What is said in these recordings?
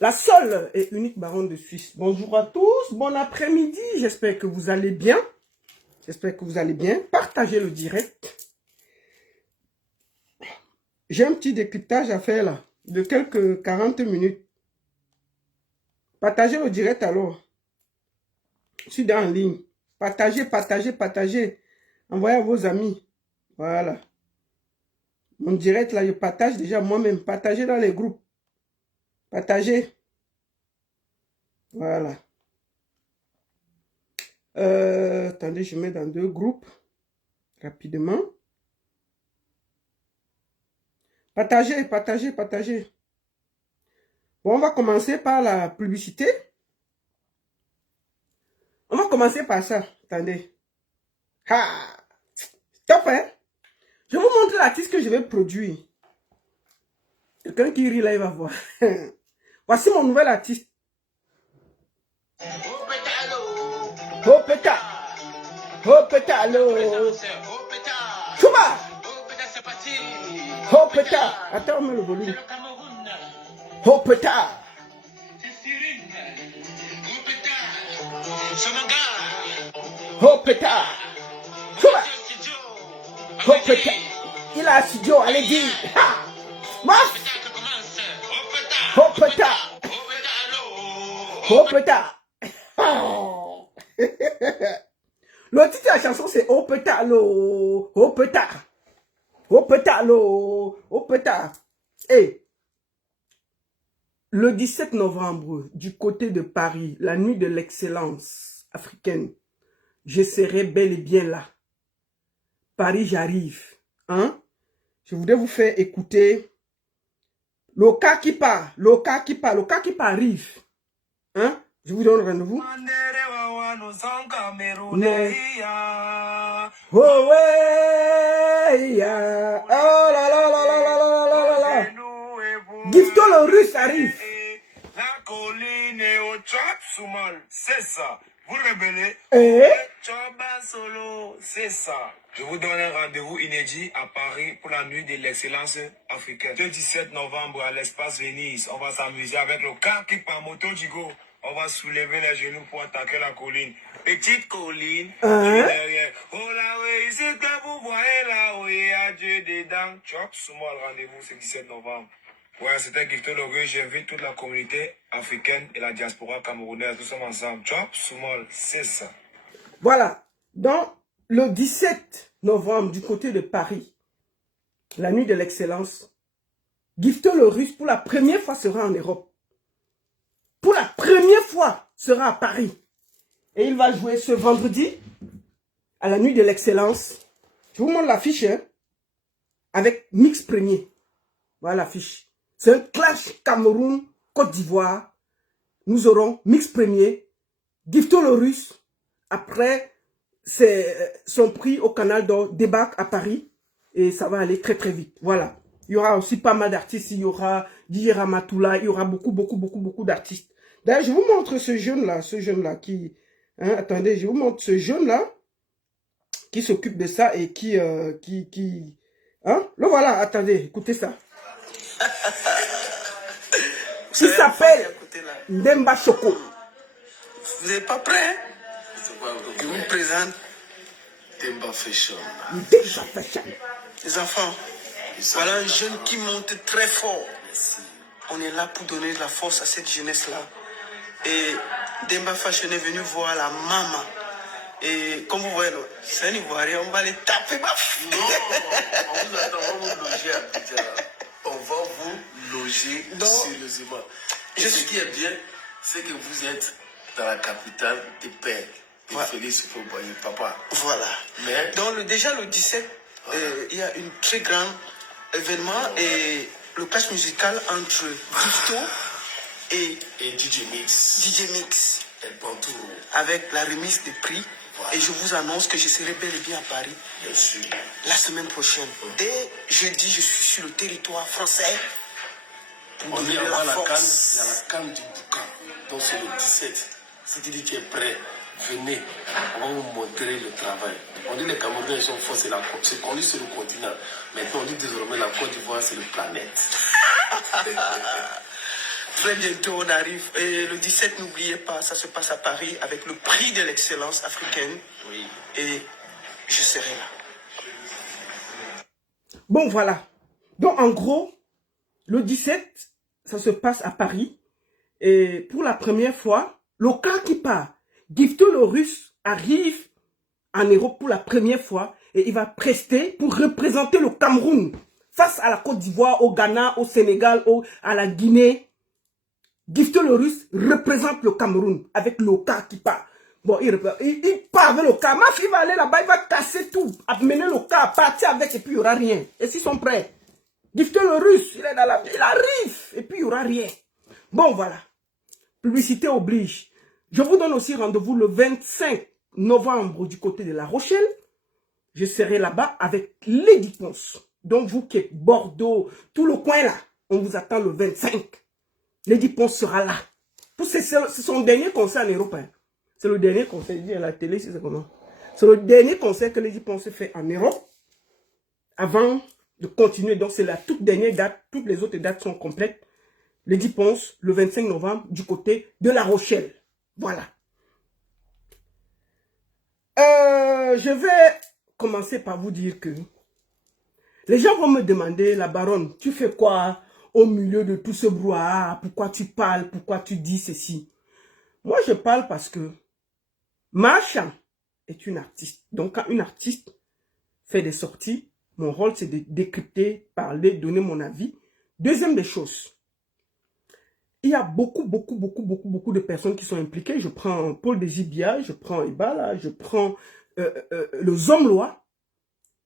La seule et unique baronne de Suisse. Bonjour à tous, bon après-midi. J'espère que vous allez bien. J'espère que vous allez bien. Partagez le direct. J'ai un petit décryptage à faire là, de quelques 40 minutes. Partagez le direct alors. Je suis en ligne. Partagez, partagez, partagez. Envoyez à vos amis. Voilà. Mon direct là, je partage déjà moi-même. Partagez dans les groupes. Partagez. Voilà. Attendez, je mets dans 2 groupes. Rapidement. Partagez, partagez, partagez. Bon, on va commencer par la publicité. On va commencer par ça. Attendez. Ah! Top, hein? Je vous montre l'artiste que je vais produire. Quelqu'un qui rit là, il va voir. Voici mon nouvel artiste. Oh péta! Oh péta, allo! Chouba! Oh péta! Attends, on met le volume. Oh péta! Oh péta! Chouba! Oh péta! Il a un studio, allez dire! Ha! Maf! Oh péta! Oh péta! Oh. Le titre de la chanson c'est Oh péta lo! Oh péta! Oh péta lo! Oh péta! Et le 17 novembre, du côté de Paris, la nuit de l'excellence africaine, je serai bel et bien là. Paris, j'arrive. Hein? Je voudrais vous faire écouter le cas qui part, le cas qui part, le cas qui part arrive. Hein? Je vous donne rendez-vous. Oh ouais, yeah. Oh là là là là là là là là là. Gifto le russe arrive. La colline au Chop Soumal, c'est ça. Vous rebellez. Choba Solo, c'est ça. Je vous donne un rendez-vous inédit à Paris pour la nuit de l'excellence africaine. Le 17 novembre à l'espace Venise, on va s'amuser avec le car qui par moto Digo. On va soulever les genoux pour attaquer la colline. Petite colline. Derrière. Oh là oui, c'est que vous voyez là où il y a Dieu dedans. Chop Soumal, rendez-vous c'est 17 novembre. Ouais, c'était Gifto Lorgue. J'invite toute la communauté africaine et la diaspora camerounaise. Nous sommes ensemble. Chop Soumal, c'est ça. Voilà. Donc, le 17 novembre, du côté de Paris, la nuit de l'excellence, Gifto le russe, pour la première fois, sera en Europe. Pour la première fois, sera à Paris. Et il va jouer ce vendredi, à la nuit de l'excellence. Je vous montre l'affiche, hein, avec Mix Premier. Voilà l'affiche. C'est un clash Cameroun-Côte d'Ivoire. Nous aurons Mix Premier, Gifto le russe. Après, c'est son prix au Canal d'Or débarque à Paris. Et ça va aller très très vite. Voilà. Il y aura aussi pas mal d'artistes. Il y aura DJ Ramatoula. Il y aura beaucoup d'artistes. D'ailleurs, je vous montre ce jeune-là qui... Hein, attendez, je vous montre ce jeune-là qui s'occupe de ça et qui... hein? Le voilà, attendez, écoutez ça. Il s'appelle Ndemba Choco. Vous n'êtes pas prêts? Je vous présente Demba Fashion. Demba Fashion. Les enfants, voilà un jeune qui monte très fort. On est là pour donner de la force à cette jeunesse-là. Et Demba Fashion est venu voir la maman. Et comme vous voyez, c'est un Ivoirien, on va les taper. Non, on vous attend, on va vous loger à Abidjan. On va vous loger sérieusement. Et ce qui est bien, c'est que vous êtes dans la capitale des pères. Félix Houphouët-Boigny, papa. Voilà. Mais, donc déjà le 17, voilà. Il y a une très grande événement et le clash musical entre Gifto et DJ Mix. DJ Mix. El Pantour. Avec la remise des prix. Voilà. Et je vous annonce que je serai bel et bien à Paris. Bien sûr. La semaine prochaine. Dès jeudi, je suis sur le territoire français. Pour donner de la force. Il y a la canne du boucan. Donc c'est le 17. Si tu dis que tu es prêt, venez, on va vous montrer le travail. On dit que les Camerounais sont forts, c'est qu'on dit sur le continent. Maintenant, on dit désormais la Côte d'Ivoire, c'est le planète. Très bientôt, on arrive. Et le 17, n'oubliez pas, ça se passe à Paris avec le prix de l'excellence africaine. Oui. Et je serai là. Bon, voilà. Donc, en gros, le 17, ça se passe à Paris. Et pour la première fois, le cas qui part, Gifto le Russe arrive en Europe pour la première fois et il va prester pour représenter le Cameroun face à la Côte d'Ivoire, au Ghana, au Sénégal, à la Guinée. Gifto le Russe représente le Cameroun avec le cas qui part. Bon, il part avec le cas. Ma fille va aller là-bas, il va casser tout, amener le cas, partir avec et puis il n'y aura rien. Et s'ils sont prêts, Gifto le Russe, il est dans la... il arrive et puis il n'y aura rien. Bon, voilà. Publicité oblige. Je vous donne aussi rendez-vous le 25 novembre du côté de La Rochelle. Je serai là-bas avec Lady Ponce. Donc, vous qui êtes Bordeaux, tout le coin là, on vous attend le 25. Lady Ponce sera là. C'est son dernier concert en Europe. Hein. C'est le dernier concert, il dit à la télé, c'est comment. C'est le dernier concert que Lady Ponce fait en Europe. Avant de continuer, donc c'est la toute dernière date. Toutes les autres dates sont complètes. Lady Ponce, le 25 novembre, du côté de La Rochelle. Voilà. Je vais commencer par vous dire que les gens vont me demander, la baronne, tu fais quoi au milieu de tout ce brouhaha? Pourquoi tu parles? Pourquoi tu dis ceci? Moi, je parle parce que Macha est une artiste. Donc, quand une artiste fait des sorties, mon rôle, c'est de décrypter, parler, donner mon avis. Deuxième des choses, il y a beaucoup de personnes qui sont impliquées. Je prends Paul Désibia, je prends Ibala, je prends le Zomlois.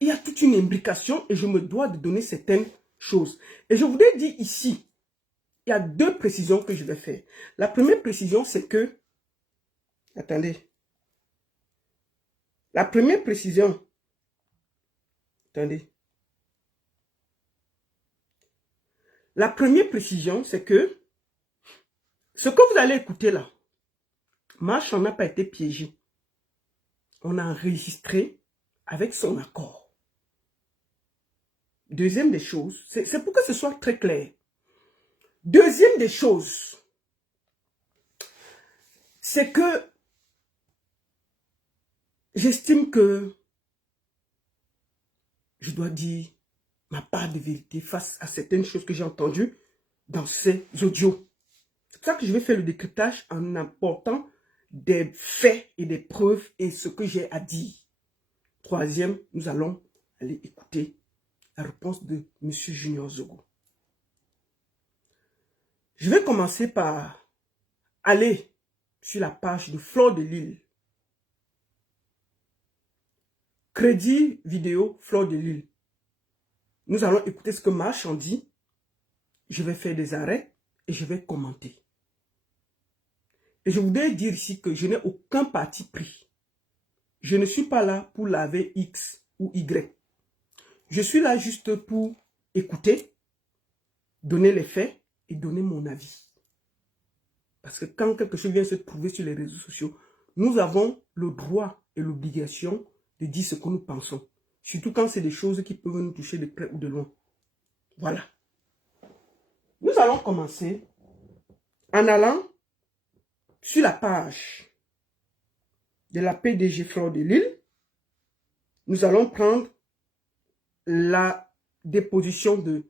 Il y a toute une imbrication et je me dois de donner certaines choses. Et je voudrais dire ici, il y a deux précisions que je vais faire. La première précision, c'est que... Attendez. La première précision... Attendez. La première précision, c'est que ce que vous allez écouter là, Macha n'a pas été piégé. On a enregistré avec son accord. Deuxième des choses, c'est pour que ce soit très clair. Deuxième des choses, c'est que j'estime que je dois dire ma part de vérité face à certaines choses que j'ai entendues dans ces audios. C'est pour ça que je vais faire le décryptage en apportant des faits et des preuves et ce que j'ai à dire. Troisième, nous allons aller écouter la réponse de M. Junior Zogo. Je vais commencer par aller sur la page de Fleur de Lille. Crédit vidéo Fleur de Lille. Nous allons écouter ce que Macha en dit. Je vais faire des arrêts et je vais commenter. Et je voudrais dire ici que je n'ai aucun parti pris. Je ne suis pas là pour laver X ou Y. Je suis là juste pour écouter, donner les faits et donner mon avis. Parce que quand quelque chose vient se trouver sur les réseaux sociaux, nous avons le droit et l'obligation de dire ce que nous pensons. Surtout quand c'est des choses qui peuvent nous toucher de près ou de loin. Voilà. Nous allons commencer en allant sur la page de la PDG Fleur de Lille. Nous allons prendre la déposition de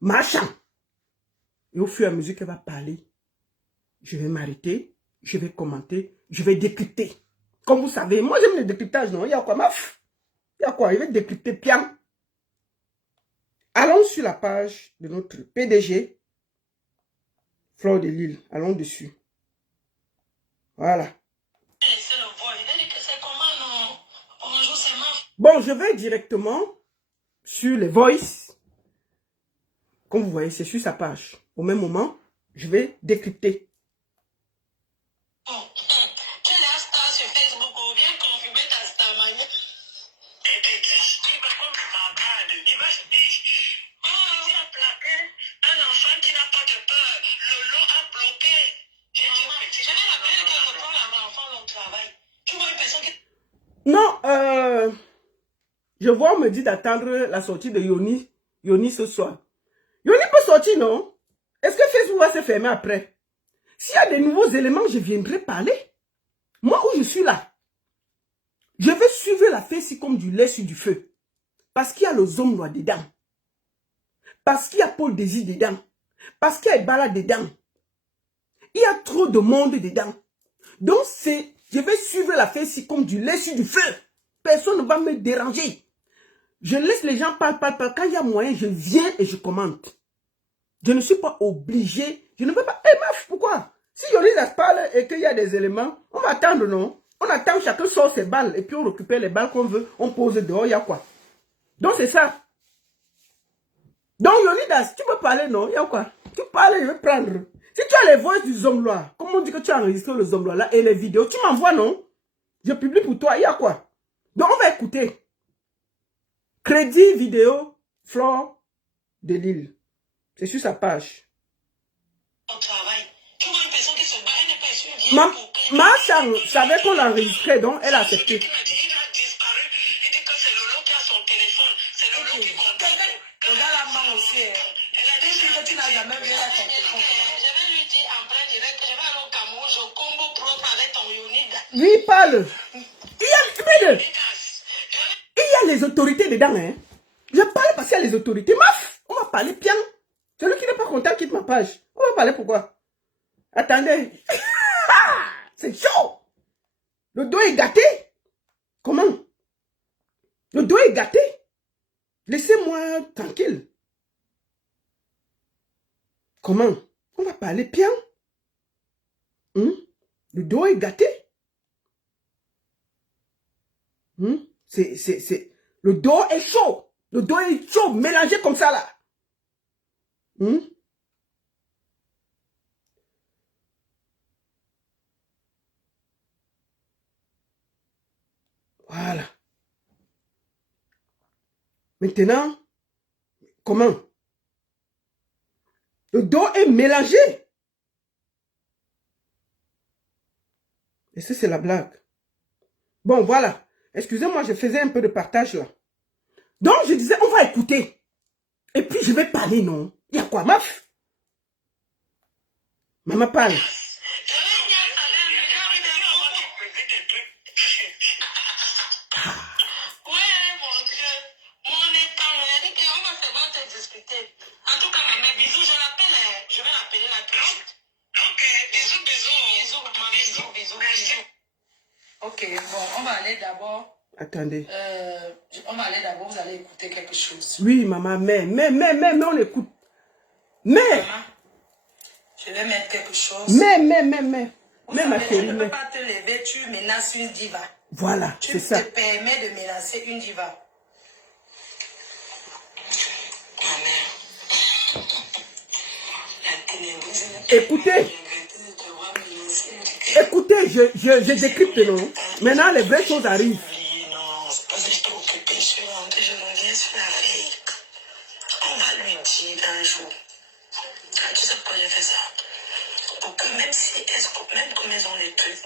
Macha. Et au fur et à mesure qu'elle va parler, je vais m'arrêter, je vais commenter, je vais décrypter. Comme vous savez, moi j'aime le décryptage, non? Il y a quoi, maf? Il y a quoi? Je vais décrypter bien. Allons sur la page de notre PDG, Fleur de Lille. Allons dessus. Voilà. Bon, je vais directement sur les voices. Comme vous voyez, c'est sur sa page. Au même moment, je vais décrypter. Non, je vois, on me dit d'attendre la sortie de Yoni ce soir. Yoni peut sortir, non? Est-ce que Facebook va se fermer après? S'il y a des nouveaux éléments, je viendrai parler. Moi, où je suis là, je vais suivre la fesse comme du lait sur du feu. Parce qu'il y a le Zomlois dedans. Parce qu'il y a Paul Désir dedans. Parce qu'il y a Ebala dedans. Il y a trop de monde dedans. Donc, je vais suivre la fesse comme du lait sur du feu. Personne ne va me déranger. Je laisse les gens parler. Quand il y a moyen, je viens et je commente. Je ne suis pas obligé. Je ne peux pas. Meuf, pourquoi? Si Yolisa parle et qu'il y a des éléments, on va attendre, non? On attend, chacun sort ses balles et puis on récupère les balles qu'on veut. On pose dehors, il y a quoi? Donc c'est ça. Donc Yolidas, tu peux parler, non? Il y a quoi? Tu parles, je vais prendre. Si tu as les voix du Zomlois, comme on dit que tu as enregistré le Zomlois là et les vidéos, tu m'envoies, non? Je publie pour toi, il y a quoi? Donc on va écouter. Crédit vidéo, Flore de Lille. C'est sur sa page. Ma chambre savait qu'on l'enregistrait, donc elle a accepté. Oui, parle. Il y a les autorités dedans, hein. Je parle parce qu'il y a les autorités. Maf, on va parler bien. Celui qui n'est pas content quitte ma page. On va parler pourquoi? Attendez. C'est chaud. Le dos est gâté. Comment? Le dos est gâté. Laissez-moi tranquille. Comment? On va parler bien. Le dos est gâté. Le dos est chaud. Le dos est chaud, mélangé comme ça là. Voilà. Maintenant, comment? Le dos est mélangé. Et ça, c'est la blague. Bon, voilà. Excusez-moi, je faisais un peu de partage là. Donc, je disais, on va écouter. Et puis, je vais parler, non? Il y a quoi, meuf? Maman parle. Ok, bon, on va aller d'abord. Attendez. On va aller d'abord, vous allez écouter quelque chose. Oui, maman, mais on écoute. Mais. Maman, je vais mettre quelque chose. Mais, ma ma chérie. chérie. Tu ne peux pas te lever, tu menaces une diva. Voilà, c'est ça. Tu te permets de menacer une diva. Écoutez. Écoutez, je décrypte, non? Maintenant, les vraies choses arrivent. On va lui dire un jour. Tu sais pourquoi j'ai fait ça? Pour que même si même comme elles ont les trucs,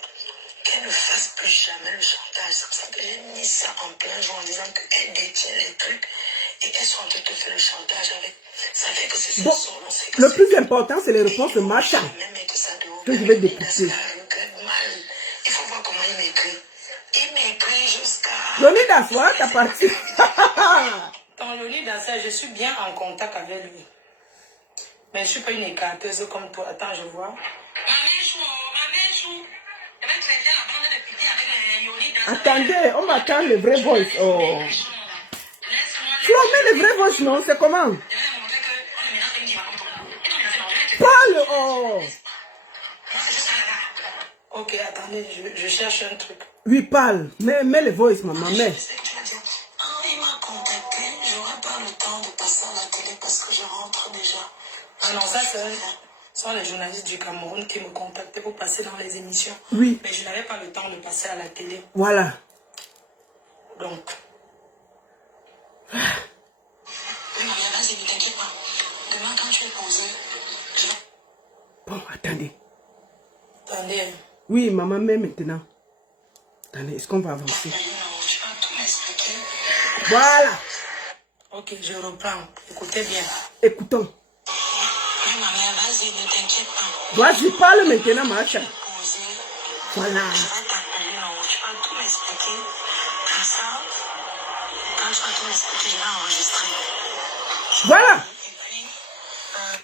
qu'elles ne fassent plus jamais le chantage. C'est pour ça que j'ai mis ça en plein jour en disant qu'elles détiennent les trucs et qu'elles sont en train de faire le chantage avec. Ça fait que c'est bon, le plus important, c'est les réponses de Macha que je vais décrypter. Il faut voir comment il m'écrit. Il m'écrit jusqu'à... Yolidas, voilà ta partie. Dans Yolidas, je suis bien en contact avec lui. Mais je ne suis pas une écarteuse comme toi. Attends, je vois. Attendez, on m'attend le vrai voice. Oh. Flo, mais le vrai voice, non? C'est comment? Parle, oh. Ok, attendez, je cherche un truc. Oui, parle. Mets le voice, maman, mets. Il m'a contacté, j'aurai pas le temps de passer à la télé parce que je rentre déjà. Ah non, ça ce sont les journalistes du Cameroun qui me contactaient pour passer dans les émissions. Oui. Mais je n'avais pas le temps de passer à la télé. Voilà. Donc. Oui, maman, vas-y, ne t'inquiète pas. Demain, quand tu es posé, je... Bon, attendez. Attendez. Oui, maman, mets maintenant. Attendez, est-ce qu'on va avancer? Tu vas tout m'expliquer. Voilà. Ok, je reprends. Écoutez bien. Écoutons. Oui, ma mère, vas-y, ne t'inquiète pas. Vas-y, parle maintenant, Macha. Voilà. Je vais t'appeler, non, tu vas tout m'expliquer. Comme ça, quand tu vas tout m'expliquer, je vais enregistrer. Voilà. Et puis,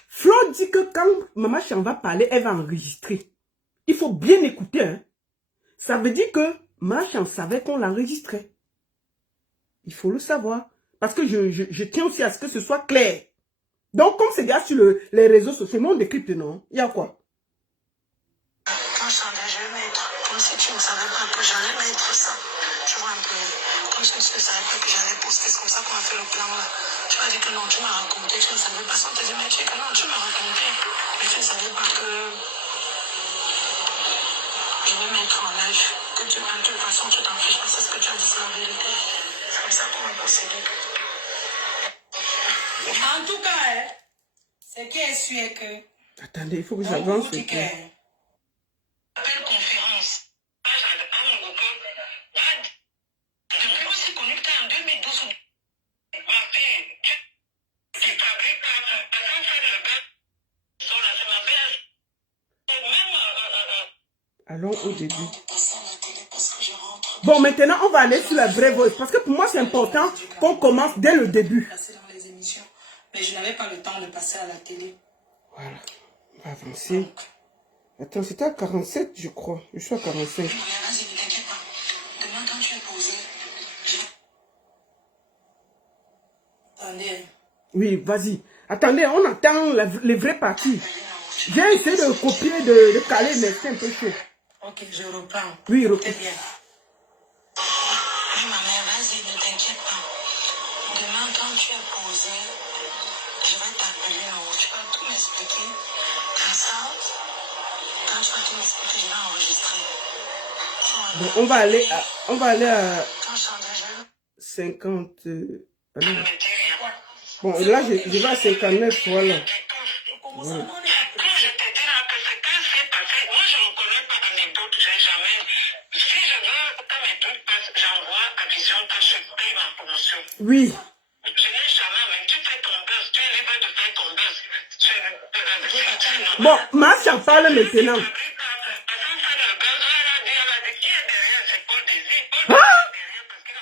Flo dit que quand Maman Chan va parler, elle va enregistrer. Il faut bien écouter. Hein. Ça veut dire que Maman Chan savait qu'on l'enregistrait. Il faut le savoir. Parce que je tiens aussi à ce que ce soit clair. Donc, comme c'est déjà sur les réseaux sociaux, mon décrypte, non? Il y a quoi? quand je savais, je vais mettre, comme si tu ne savais pas que j'allais mettre ça. Tu vois un peu, comme si tu ne savais pas que j'allais poster, c'est comme ça qu'on a fait le plan là. Tu m'as dit que non, tu m'as raconté, tu ne savais pas, sans te dire, mais tu dis que non, tu m'as raconté, mais tu ne savais pas que je vais mettre en live, que tu, de toute façon, tu t'en fiches, parce que ce que tu as dit, c'est la vérité. C'est comme ça qu'on va procéder. En tout cas, hein, ce qui est sûr est que... Attendez, il faut que on j'avance. vous dit que... Appel conférence. Depuis aussi connu que tu es en 2012. Ma fille, tu fabriques pas. Avant de faire le gars, c'est ma belle. Allons au début. De passer à la télé parce que je rentre. Bon, maintenant, on va aller sur la vraie voix. Parce que pour moi, c'est important qu'on commence dès le début. Passer dans les émissions, mais je n'avais pas le temps de passer à la télé. Voilà. On va avancer. Attends, c'était à 47, je crois. Je suis à 45. Vas-y, ne t'inquiète pas. Demain, quand tu es posé, Attendez. Oui, vas-y. Attendez, on attend les vraies parties. J'ai essayé de copier, de caler, mais c'est un peu chaud. Ok, je reprends. Oui, Écoutez bien. oui, ma mère, vas-y, ne t'inquiète pas. Demain, quand tu es posé, je vais t'appeler, non, tu vas tout m'expliquer. Comme ça, quand tu vas tout m'expliquer, je vais enregistrer. Bon, on va aller à Quand je chanterai, je vais 50. Allez. me dire rien. Bon, là, je vais à 59, voilà. Comment ça, on est Quand je te dis là que ce qui s'est passé, moi je ne connais pas d'anecdote, j'ai jamais. Si je veux, quand mes trucs passent, j'envoie à Vision quand je paye ma promotion. Oui. Je n'ai jamais, mais tu fais ton buzz, tu es libre de faire ton buzz. Bon, Macha j'en parle maintenant. Avant de faire le buzz, elle a dit qui est derrière, c'est Paul Désir. Paul Désir est derrière parce qu'il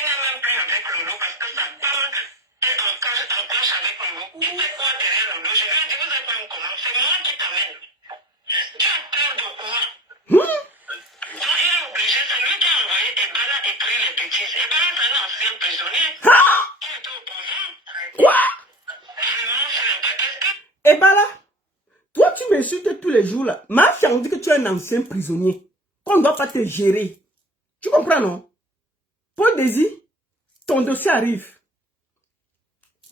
n'a même plus avec Lolo parce que sa femme est en clash avec Lolo. Il fait quoi derrière Lolo? Je lui ai dit, vous êtes même comment? C'est moi qui t'amène. Tu as peur de quoi? Donc il est obligé, c'est lui qui a envoyé Ebala écrire les bêtises. Ebala, c'est un ancien prisonnier qui était opposant. Quoi? Vraiment, c'est un peu. Est-ce que. Eh ben là, toi, tu m'insultes tous les jours là. Macha, on dit que tu es un ancien prisonnier. Qu'on ne doit pas te gérer. Tu comprends, non? Paul Désir, ton dossier arrive.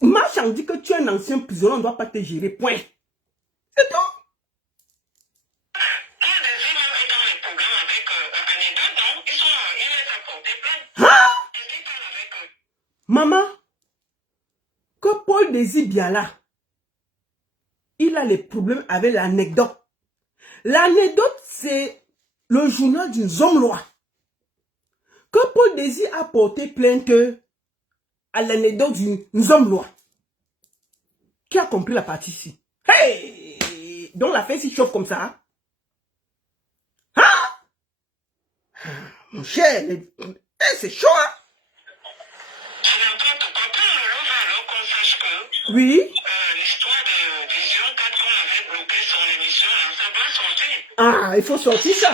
Macha, on dit que tu es un ancien prisonnier, on ne doit pas te gérer. Point. C'est tout. Paul Désir même est dans les programmes avec Anecdote, non? Il les a portés plainte. Hein? Est-ce qu'il parle avec eux? Maman, que Paul Désir Biala, il a les problèmes avec l'anecdote. L'anecdote, c'est le journal d'une homme-loi. Que Paul Désir a porté plainte à l'anecdote d'une homme-loi. Qui a compris la partie ici? Hey! Donc la fête s'y chauffe comme ça. Hein? Mon cher, c'est chaud, hein? C'est n'importe quoi. Quand Lolo va alors qu'on sache que Oui. l'histoire de Vision 4 qu'on avait bloqué son émission, là, ça doit sortir. Ah, il faut sortir ça.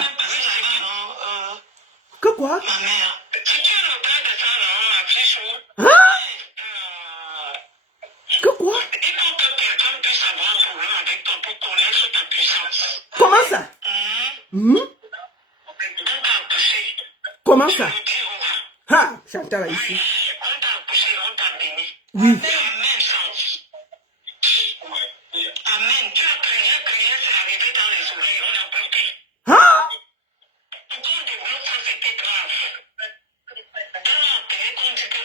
Que quoi? Ma mère, si tu es le cas de ça, non, ma fille chou. Hein? Que quoi? Il faut que quelqu'un puisse avoir un problème avec toi pour connaître ta puissance. Comment ça? On t'a poussé. Comment ça? Je vous dis, on va. Ah, Chantal ici. On t'a poussé, on t'a béni. Oui. Amen, ça. Amen. Tu as crié, c'est arrivé dans les oreilles, on a bloqué. Hein? Pourquoi on débloque ça, c'était grave. Elle m'a appelé qu'on dit que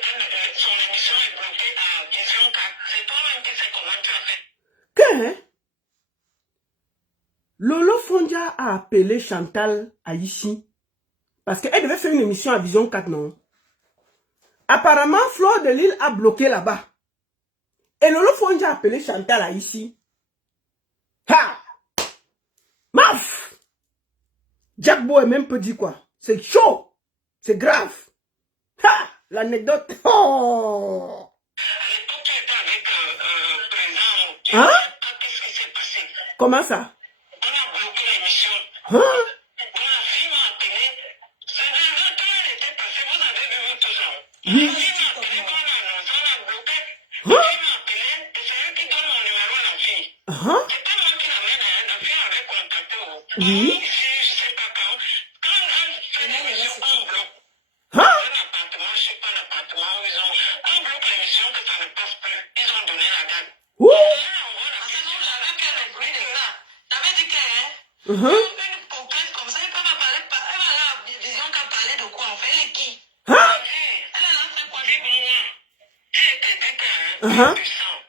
son émission est bloquée à Vision 4. C'est toi-même qui sais comment tu as fait. Que? Lolo Fondia a appelé Chantal Aïchi. Parce qu'elle devait faire une émission à Vision 4, non? Apparemment, Fleur de Lille a bloqué là-bas. Et Lolo Fondia a appelé Chantal Aïchi Ha! Maf! Jack Boy même peut dire quoi? C'est chaud! C'est grave! Ha! L'anecdote! Oh! Hein? Qu'est-ce qui s'est passé? Comment ça? On a bloqué l'émission. Hein? Dans la film à la télé, c'est déjà quand elle était passée, vous avez vu tout ça. Oui. La film à la télé, quand on a annoncé, on a bloqué. Hein? La film à la télé, et c'est eux qui donnent mon numéro à la fille. Hein? C'est pas moi qui l'amène, hein. La fille avait contacté. Oui. Ici, je sais pas quand. Quand elle fait l'émission, on bloque. Hein? Un appartement, je sais pas l'appartement où ils ont. On bloque l'émission que ça ne passe plus. Ils ont donné la date. Ouh! J'avais fait le bruit de ça. J'avais dit que, Uh-huh. une coquette comme ça, elle peut pas parler. Elle a la vision qu'à parler de quoi, en fait, elle est qui? Hein? Elle a lancé quoi? Dis bon, moi. Elle te dit que, Uh-huh. tu sens.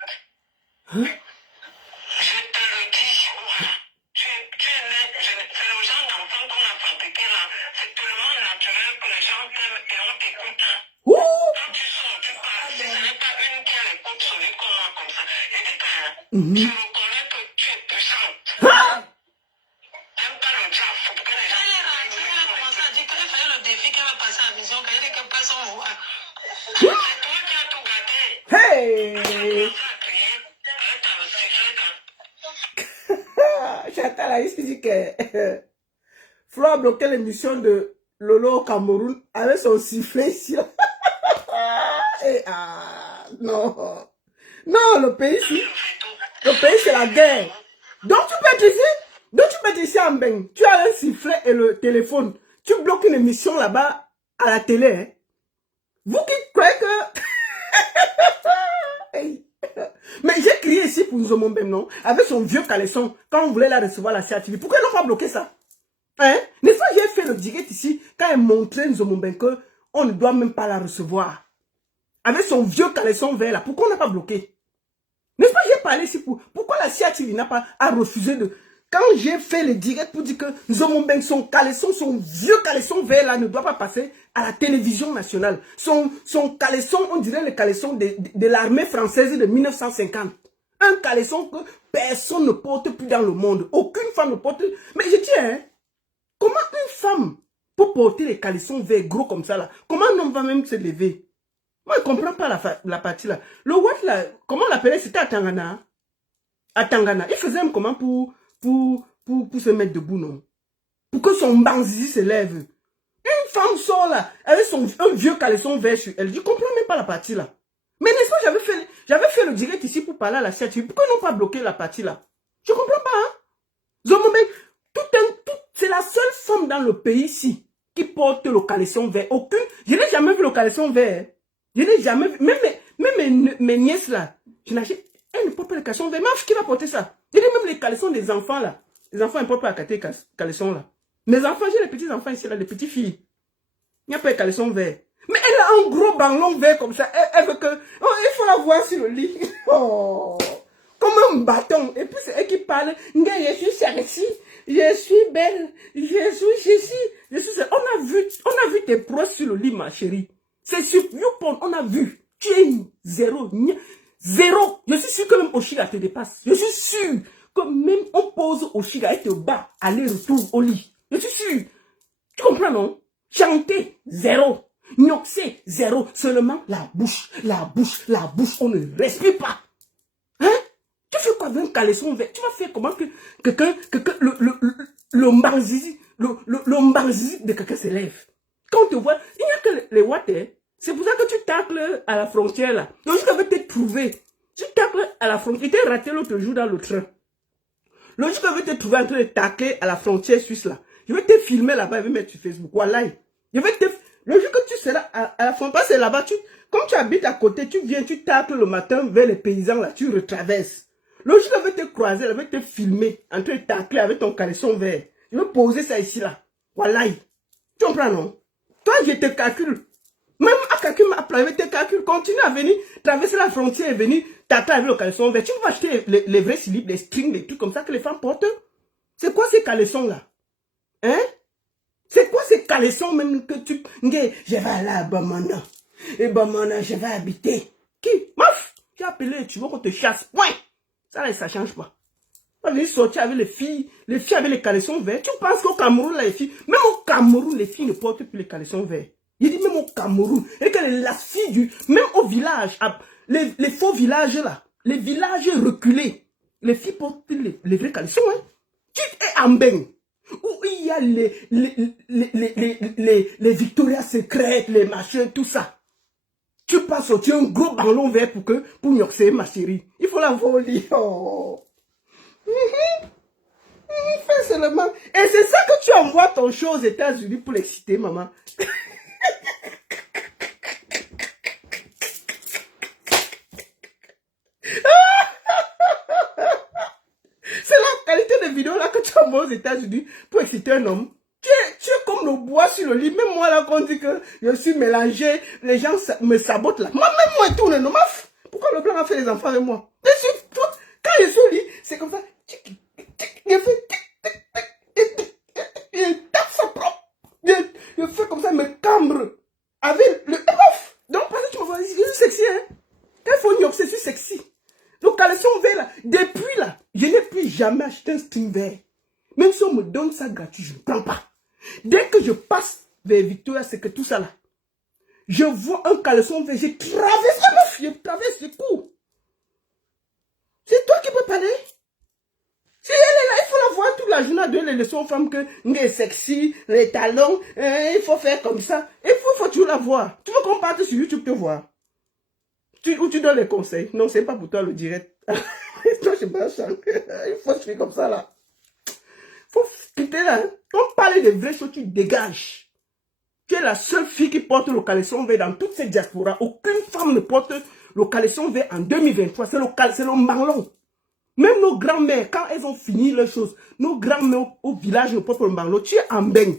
Hein? Je te le dis, voilà. Tu es net. C'est le genre d'enfant qu'on a fabriqué là. C'est tellement naturel que les gens t'aiment et on t'écoute. Ouh! Quand tu sors, tu parles. Si ce n'est pas une qui a l'écoute solide comme moi, comme ça. Et dis que, je reconnais que tu es puissante. Hein? J'aime pas le diable, faut que les gens... Elle a commencé à dire qu'elle faisait le défi qu'elle va passer à la vision, qu'elle dit que personne ne voit. C'est toi qui as tout gâté. Hey! Elle a commencé à crier, elle t'a sifflé J'attends la liste dit que Flo a bloqué l'émission de Lolo au Cameroun avec son sifflet ici. Et non. Non, le pays ici. Le pays c'est la guerre. Donc tu peux être ici. Donc tu peux être ici en bain. Tu as un sifflet et le téléphone. Tu bloques une émission là-bas à la télé. Hein. Vous qui croyez que... Hey. Mais j'ai crié ici pour Nzomombem, non? Avec son vieux caleçon, quand on voulait la recevoir à la CATV. Pourquoi ils n'ont pas bloqué ça? Hein? N'est-ce pas, j'ai fait le direct ici, quand elle montrait Nzomombem qu'on ne doit même pas la recevoir. Avec son vieux caleçon vert là, pourquoi on n'a pas bloqué? N'est-ce pas, j'ai parlé ici pour... Pourquoi la CATV n'a pas refusé de... Quand j'ai fait le direct pour dire que Nzomombem, son caleçon, son vieux caleçon vert là, ne doit pas passer à la télévision nationale. Son caleçon, on dirait le caleçon de l'armée française de 1950. Un caleçon que personne ne porte plus dans le monde. Aucune femme ne porte... Mais je dis, hein, comment une femme peut porter les caleçons verts gros comme ça là? Comment un homme va même se lever? Moi, je ne comprends pas la partie là. Le Watt là, comment on l'appelait? C'était à Tangana. À Tangana. Il faisait un comment pour se mettre debout, non? Pour que son banzi se lève. Une femme sort là, avec un vieux caleçon vert sur elle. Je ne comprends même pas la partie là. Mais n'est-ce pas, j'avais fait le direct ici pour parler à la CATV. Pourquoi ils n'ont pas bloqué la partie là? Je ne comprends pas, hein? Zomobé, c'est la seule femme dans le pays ici qui porte le caleçon vert. Aucune, je n'ai jamais vu le caleçon vert. Je n'ai jamais vu, même mes nièces là, elles ne portent pas le caleçon vert. Mais qui va porter ça? Je dis même les caleçons des enfants là. Les enfants ne portent pas les caleçons là. Mes enfants, j'ai les petits enfants ici là, les petites filles. Il n'y a pas de caleçon vert. Mais elle a un gros banlon vert comme ça. Elle veut que... Oh, il faut la voir sur le lit. Oh, comme un bâton. Et puis c'est elle qui parle. Je suis sexy. Je suis belle. Je suis... On a vu tes pros sur le lit, ma chérie. C'est sur YouPorn, on a vu. Tu es zéro. Zéro. Je suis sûr que même Oshiga te dépasse. Je suis sûr que même on pose Oshiga et te bat aller-retour au lit. Je suis sûr. Tu comprends, non? Chanter, zéro. Nyoxer, zéro. Seulement la bouche, on ne respire pas. Hein? Tu fais quoi avec un caleçon vert? Tu vas faire comment que le mbarzizi de quelqu'un se lève? Quand on te voit, il n'y a que les water. C'est pour ça que tu tacles à la frontière là. Donc je vais te trouver. Tu tacles à la frontière. Il t'est raté l'autre jour dans le train. Lorsque je vais te trouver en train de tacler à la frontière suisse là. Je vais te filmer là-bas, je vais mettre sur Facebook. Voilà. Le jour que tu seras à la frontière, c'est là-bas. Comme tu habites à côté, tu viens, tu tacles le matin vers les paysans là, tu retraverses. Le jour que je vais te croiser, je vais te filmer en train de tacler avec ton caleçon vert. Je vais poser ça ici là. Voilà. Tu comprends, non? Toi, je te calcule. Même à quelqu'un m'a appelé tes calculs. Continue à venir traverser la frontière et venir tacler avec le caleçon vert. Tu vas acheter les vrais slips, les strings, les trucs comme ça que les femmes portent. C'est quoi ces caleçons là? Hein? C'est quoi ces caleçons même que tu... Je vais aller à Bamana. Et Bamana, je vais habiter. Qui? Maf! Tu as appelé, tu veux qu'on te chasse. Point! Ça là, ça change pas. On va sortir avec les filles avec les caleçons verts. Tu penses qu'au Cameroun, là, les filles, même au Cameroun, les filles ne portent plus les caleçons verts. Il dit même au Cameroun. Et que la fille même au village, les faux villages là, les villages reculés, les filles portent les vrais caleçons, hein. Tu es en bain. Où il y a les Victoria's Secret, les machins, tout ça. Tu passes sortir un gros ballon vert pour nyoxer, ma chérie. Il faut la voler. Oh. Fais seulement. Et c'est ça que tu envoies ton show aux États-Unis pour l'exciter, maman. C'est la qualité de vidéo là que tu envoies aux États-Unis pour exciter un homme. Tu es comme le bois sur le lit. Même moi là, quand on dit que je suis mélangé, les gens me sabotent là. Même moi, il tourne non. Pourquoi le blanc a fait les enfants avec moi? Quand je suis au lit, c'est comme ça. Il tape sa propre. Il fait comme ça, il me cambre. Avec le off. Donc, parce que tu me vois, je suis sexy, hein. Quand il faut une obsession sexy. Le caleçon vert là, depuis là, je n'ai plus jamais acheté un string vert. Même si on me donne ça gratuit, je ne prends pas. Dès que je passe vers Victoria, c'est que tout ça là, je vois un caleçon vert, je traverse, je cours. C'est toi qui peux parler. Si elle est là, il faut la voir toute la journée, donner les leçons aux femmes que est sexy, les talons, il faut faire comme ça. Il faut toujours la voir. Tu veux qu'on parte sur YouTube te voir? Où tu donnes les conseils? Non, c'est pas pour toi le direct. Toi, je pense il faut suivre comme ça là. Faut quitter là. Hein. On parle de vraies choses, tu dégages. Tu es la seule fille qui porte le caleçon vert dans toute cette diaspora. Aucune femme ne porte le caleçon vert en 2023. C'est le marlon. Même nos grands-mères, quand elles ont fini leurs choses, nos grands-mères au village ne portent pas le marlon. Tu es en bain.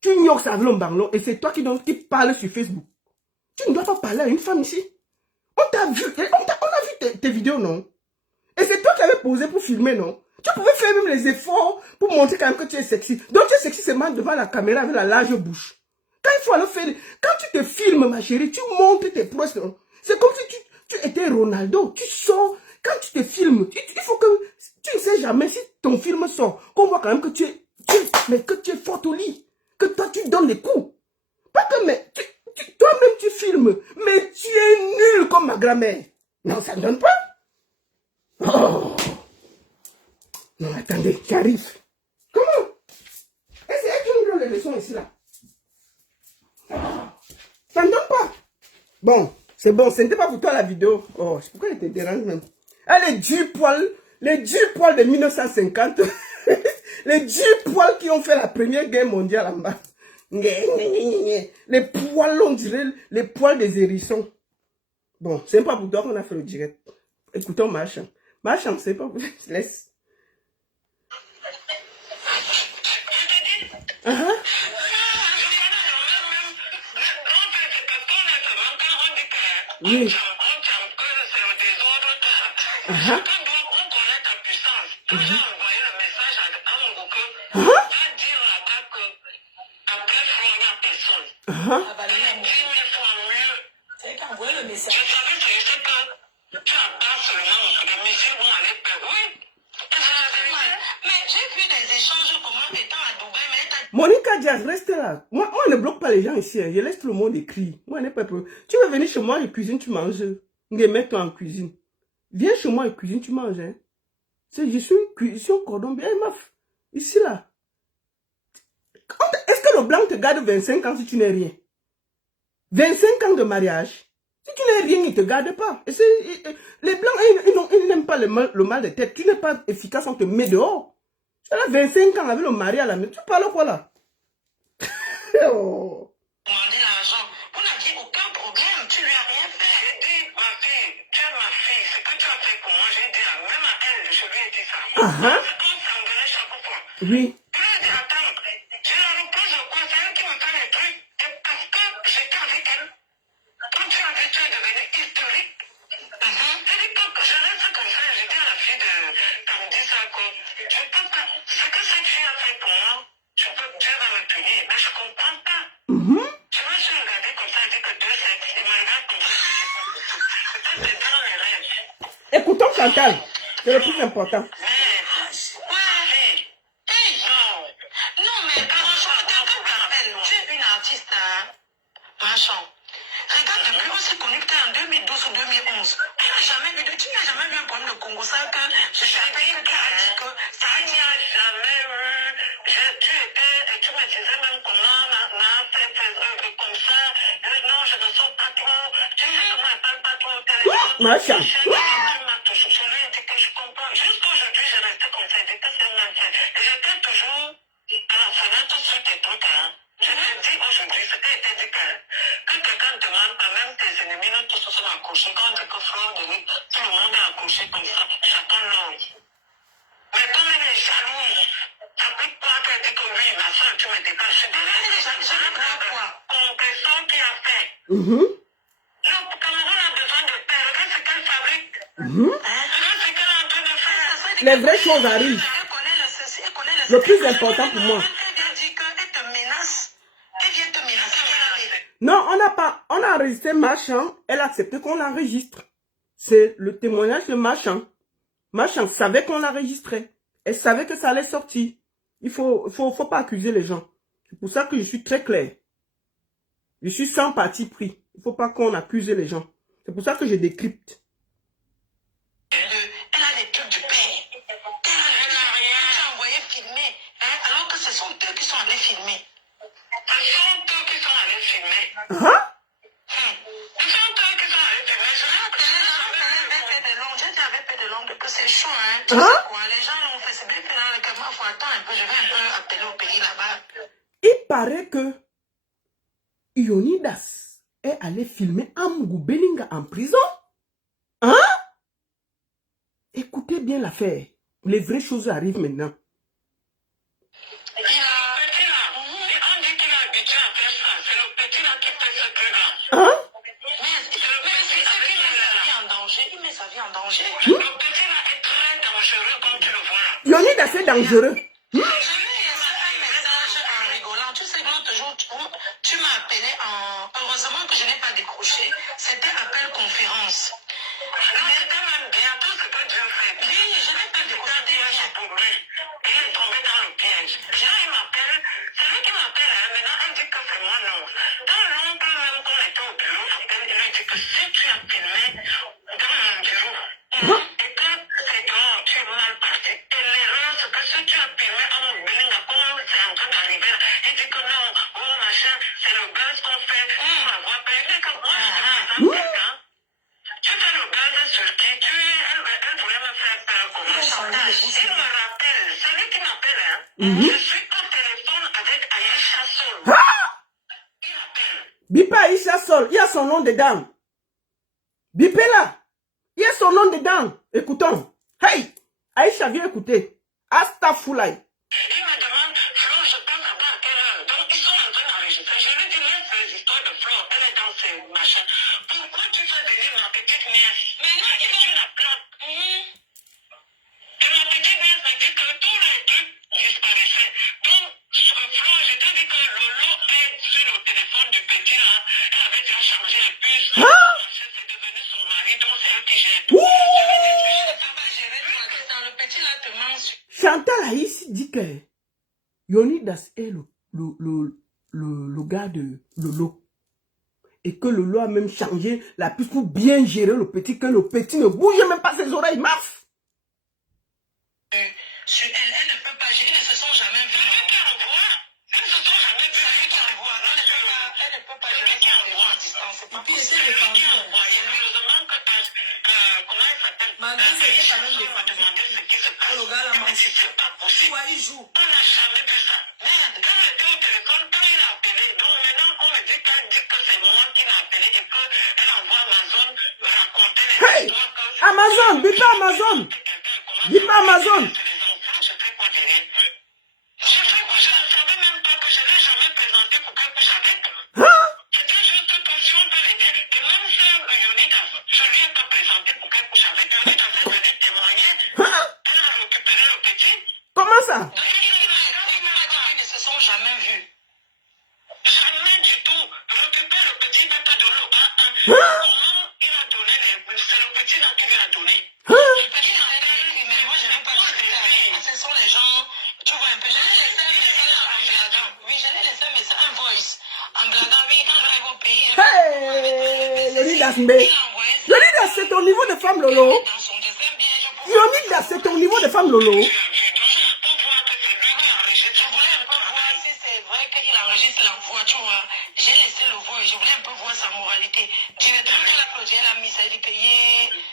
Tu ignores ça avec le marlon et c'est toi qui parles sur Facebook. Tu ne dois pas parler à une femme ici. On t'a vu, on a vu tes vidéos, non? Et c'est toi qui avais posé pour filmer, non? Tu pouvais faire même les efforts pour montrer quand même que tu es sexy. Donc tu es sexy seulement devant la caméra avec la large bouche. Quand il faut aller faire, quand tu te filmes, ma chérie, tu montres tes prouesses. C'est comme si tu étais Ronaldo. Tu sors, quand tu te filmes, il faut que, tu ne sais jamais si ton film sort, qu'on voit quand même que tu es forte au lit. Que toi tu donnes des coups. Pas que, mais, toi-même tu filmes, mais tu es nul comme ma grand-mère. Non, ça ne donne pas. Oh. Non, attendez, j'arrive. Comment? Et c'est elle qui nous donne les leçons ici, là. Ça ne donne pas. Bon, c'est bon, ce n'était pas pour toi la vidéo. Oh, pourquoi elle te dérange même? Ah, les 10 poils de 1950. Les 10 poils qui ont fait la première guerre mondiale en bas. Les poils, on dirait les poils des hérissons. Bon, c'est pas pour toi qu'on a fait le direct. Écoutons Marchand. Marchand, c'est pas pour toi. Je laisse. Oui. C'est qu'à envoyer le message. Monica Diaz, reste là. Moi, on ne bloque pas les gens ici. Hein. Je laisse tout le monde écrire. Moi, je n'ai pas peur. Tu veux venir chez moi et cuisine, tu manges. Mets-toi en cuisine. Viens chez moi et cuisine, tu manges. Hein. Je suis un cordon bien, meuf. Ici, là. Est-ce que le blanc te garde 25 ans si tu n'es rien? 25 ans de mariage. Si tu n'es rien, il ne te garde pas. Et les blancs, ils n'aiment pas le mal de tête. Tu n'es pas efficace, on te met dehors. Tu as 25 ans avec le mari à la main. Tu parles quoi là? Oh. Demander l'argent. On n'a dit aucun problème. Tu lui as rien fait. J'ai dit, ma fille, tu es ma fille. Ce que tu as fait pour moi, j'ai dit, même à elle, je lui ai dit ça. On s'engueulait chaque fois. Oui. Puis elle dit, attends, je la repose au quoi? C'est elle qui me fait les trucs. Et parce que j'étais avec elle. Quand tu as vu, tu es devenu historique. Elle dit, je reste comme ça. J'ai dit à la fille qu'elle me dit ça, quoi. Je peux pas. Ce que cette fille a fait pour moi, Dieu va me punir. Mais je comprends pas. Je me suis regardée comme ça, j'ai dit que Dieu sexes. Il me regarde comme ça. C'était dans mes rêves. Écoutons Chantal. C'est le plus important. Mais le Congo, ça que je savais que tu as dit que ça n'y a jamais eu. Tu me disais même comment ma fait tes œuvres comme ça. Non, je ne sors pas trop. Tu sais comment elle parle pas trop au téléphone. Machin. Tu m'as toujours souri, dit que je comprends. Jusqu'aujourd'hui, je restais comme ça, dit que c'est un ancien. Et j'étais toujours à la fenêtre sur tes trucs, hein. Je te dis aujourd'hui, ce qui a été dit que quelqu'un demande quand même tes ennemis, nous tous sommes accouchés. Quand on dit que Fleur de Lys, tout le monde est accouché comme ça, chacun l'autre. Mais comme elle est jalouse, ça pique pas qu'elle dit que oui, ma soeur, tu me dépasses. Je ne comprends quoi. Compression qui a fait. Le Cameroun a besoin de paix. Regarde ce qu'elle fabrique. Regarde ce qu'elle est en train de faire. Les vraies choses arrivent. Le plus important pour moi. Non, on a enregistré Machin. Elle a accepté qu'on l'enregistre. C'est le témoignage de Machin. Machin savait qu'on l'enregistrait. Elle savait que ça allait sortir. Il faut pas accuser les gens. C'est pour ça que je suis très clair. Je suis sans parti pris. Il faut pas qu'on accuse les gens. C'est pour ça que je décrypte. Elle a des trucs du père. Elle n'a rien. Tu as envoyé filmer. Alors que ce sont eux qui sont allés filmer. Ce sont eux qui sont allés filmer. Ce sont eux qui sont allés filmer. Je t'avais fait de l'ongle que c'est chaud, hein. Tu sais quoi, les gens l'ont fait. C'est bien que là, que moi, faut attendre un peu. Je vais un peu appeler au pays là-bas. Il paraît que Ionidas est allé filmer Amugou Belinga en prison. Hein? Écoutez bien l'affaire. Les vraies choses arrivent maintenant. On dit qu'il a habitué à faire ça. C'est le petit là qui fait ce truc-là. Hein? Mais c'est le petit là qui met sa vie en danger. Il met sa vie en danger. Le petit là est très dangereux comme tu le vois. Ionidas est dangereux. J'ai laissé un message en rigolant. Tu sais que l'autre jour, tu m'as appelé en... Heureusement que je n'ai pas décroché. C'était appel conférence. Mais c'était même bien tout ce que Dieu fait. Oui, je n'ai pas décroché. C'était bien pour lui. Et il est tombé dans le piège. Là, il m'appelle. C'est lui qui m'appelle. Maintenant, elle dit que c'est moi, non. Dans longtemps, même quand on était au bureau, elle lui dit que si tu as filmé dans mon bureau, et que c'est toi, tu es mal parti. Et l'erreur, c'est que si tu as filmé à mon Belinga, comme c'est en train d'arriver, il dit que non, oh machin, c'est le buzz qu'on fait pour avoir payé. Il dit que moi, je ne sais pas. Tu fais le buzz sur qui tu es, elle voulait me faire peur comme un chantage. Il me rappelle, c'est lui qui m'appelle, hein. Je suis au téléphone avec Aïcha Sol. Il appelle. Bipa Aïcha Sol, il y a son nom dedans. Bipé là, il y a son nom dedans. Écoutons. Hey, Aïcha, viens écouter. Astafoulaï. Il me demande, Flo, je pense savoir à quelle heure. Donc, ils sont en train d'enregistrer. Je lui dis, laisse les histoires de Flo, elle est dans ses machins. Pourquoi tu fais venir ma petite nièce? Maintenant, il tu la plaque. Et ma petite nièce m'a dit que tous les trucs disparaissaient. Donc, Flo, je te dis que Lolo est sur le téléphone du petit là. Elle avait déjà changé un puce. C'est devenu son mari, donc c'est elle qui gère tout. Ça va gérer tout à distance. Le petit là te mange. Chantal Aïs dit que Ionidas est le gars de Lolo. Et que Lolo a même changé la puce pour bien gérer le petit, que le petit ne bouge même pas ses oreilles, maf. Sur elle ne peut pas gérer, elles ne se sont jamais vues. C'est lui qui envoie. Elles ne se sont jamais vues. C'est lui qui envoie. Elle ne peut pas gérer son téléphone à distance. C'est pas possible. C'est lui qui envoie. Heureusement que comment elle s'appelle? Malgré ce que quand même m'a demandé ce qui se passe. Le gars là, c'est pas possible. Il joue. On n'a jamais vu ça. Merde. Quand elle était au téléphone, quand il a appelé, donc maintenant on me dit qu'elle dit que c'est moi qui l'ai appelé et qu'elle envoie Amazon raconter les Hey, histoires que... Amazon, Bipa Amazon. Bipa Amazon. Je fais quoi derrière? Je ne savais même pas que je ne l'ai jamais présenté pour qu'elle couche avec. C'était juste que si on peut le dire, et même si Ionidas, je ne lui ai pas présenté pour qu'elle couche avec. Ionidas est venu témoigner. Elle a récupéré le petit. Comment ça? Ils ne se sont jamais vus. Jamais du tout. Récupère le petit bébé de l'eau. Comment il a donné les... C'est le petit là qui lui a donné. Le petit là, mais moi je n'ai pas discuté avec. Ce sont les gens... Tu vois un peu, j'allais laisser un message en blaguant. Oui, j'allais laisser un message, un voice. En blaguant, oui, quand j'arrive au pays... Hey, Ionidas, mais... Ionidas, c'est ton niveau de femme, Lolo. Dans son dessin, bien, je Leonidas, c'est ton niveau de femme Lolo. J'ai laissé le voix et je voulais un peu voir sa moralité. Je l'ai trouvé là quand j'ai la mise, elle dit que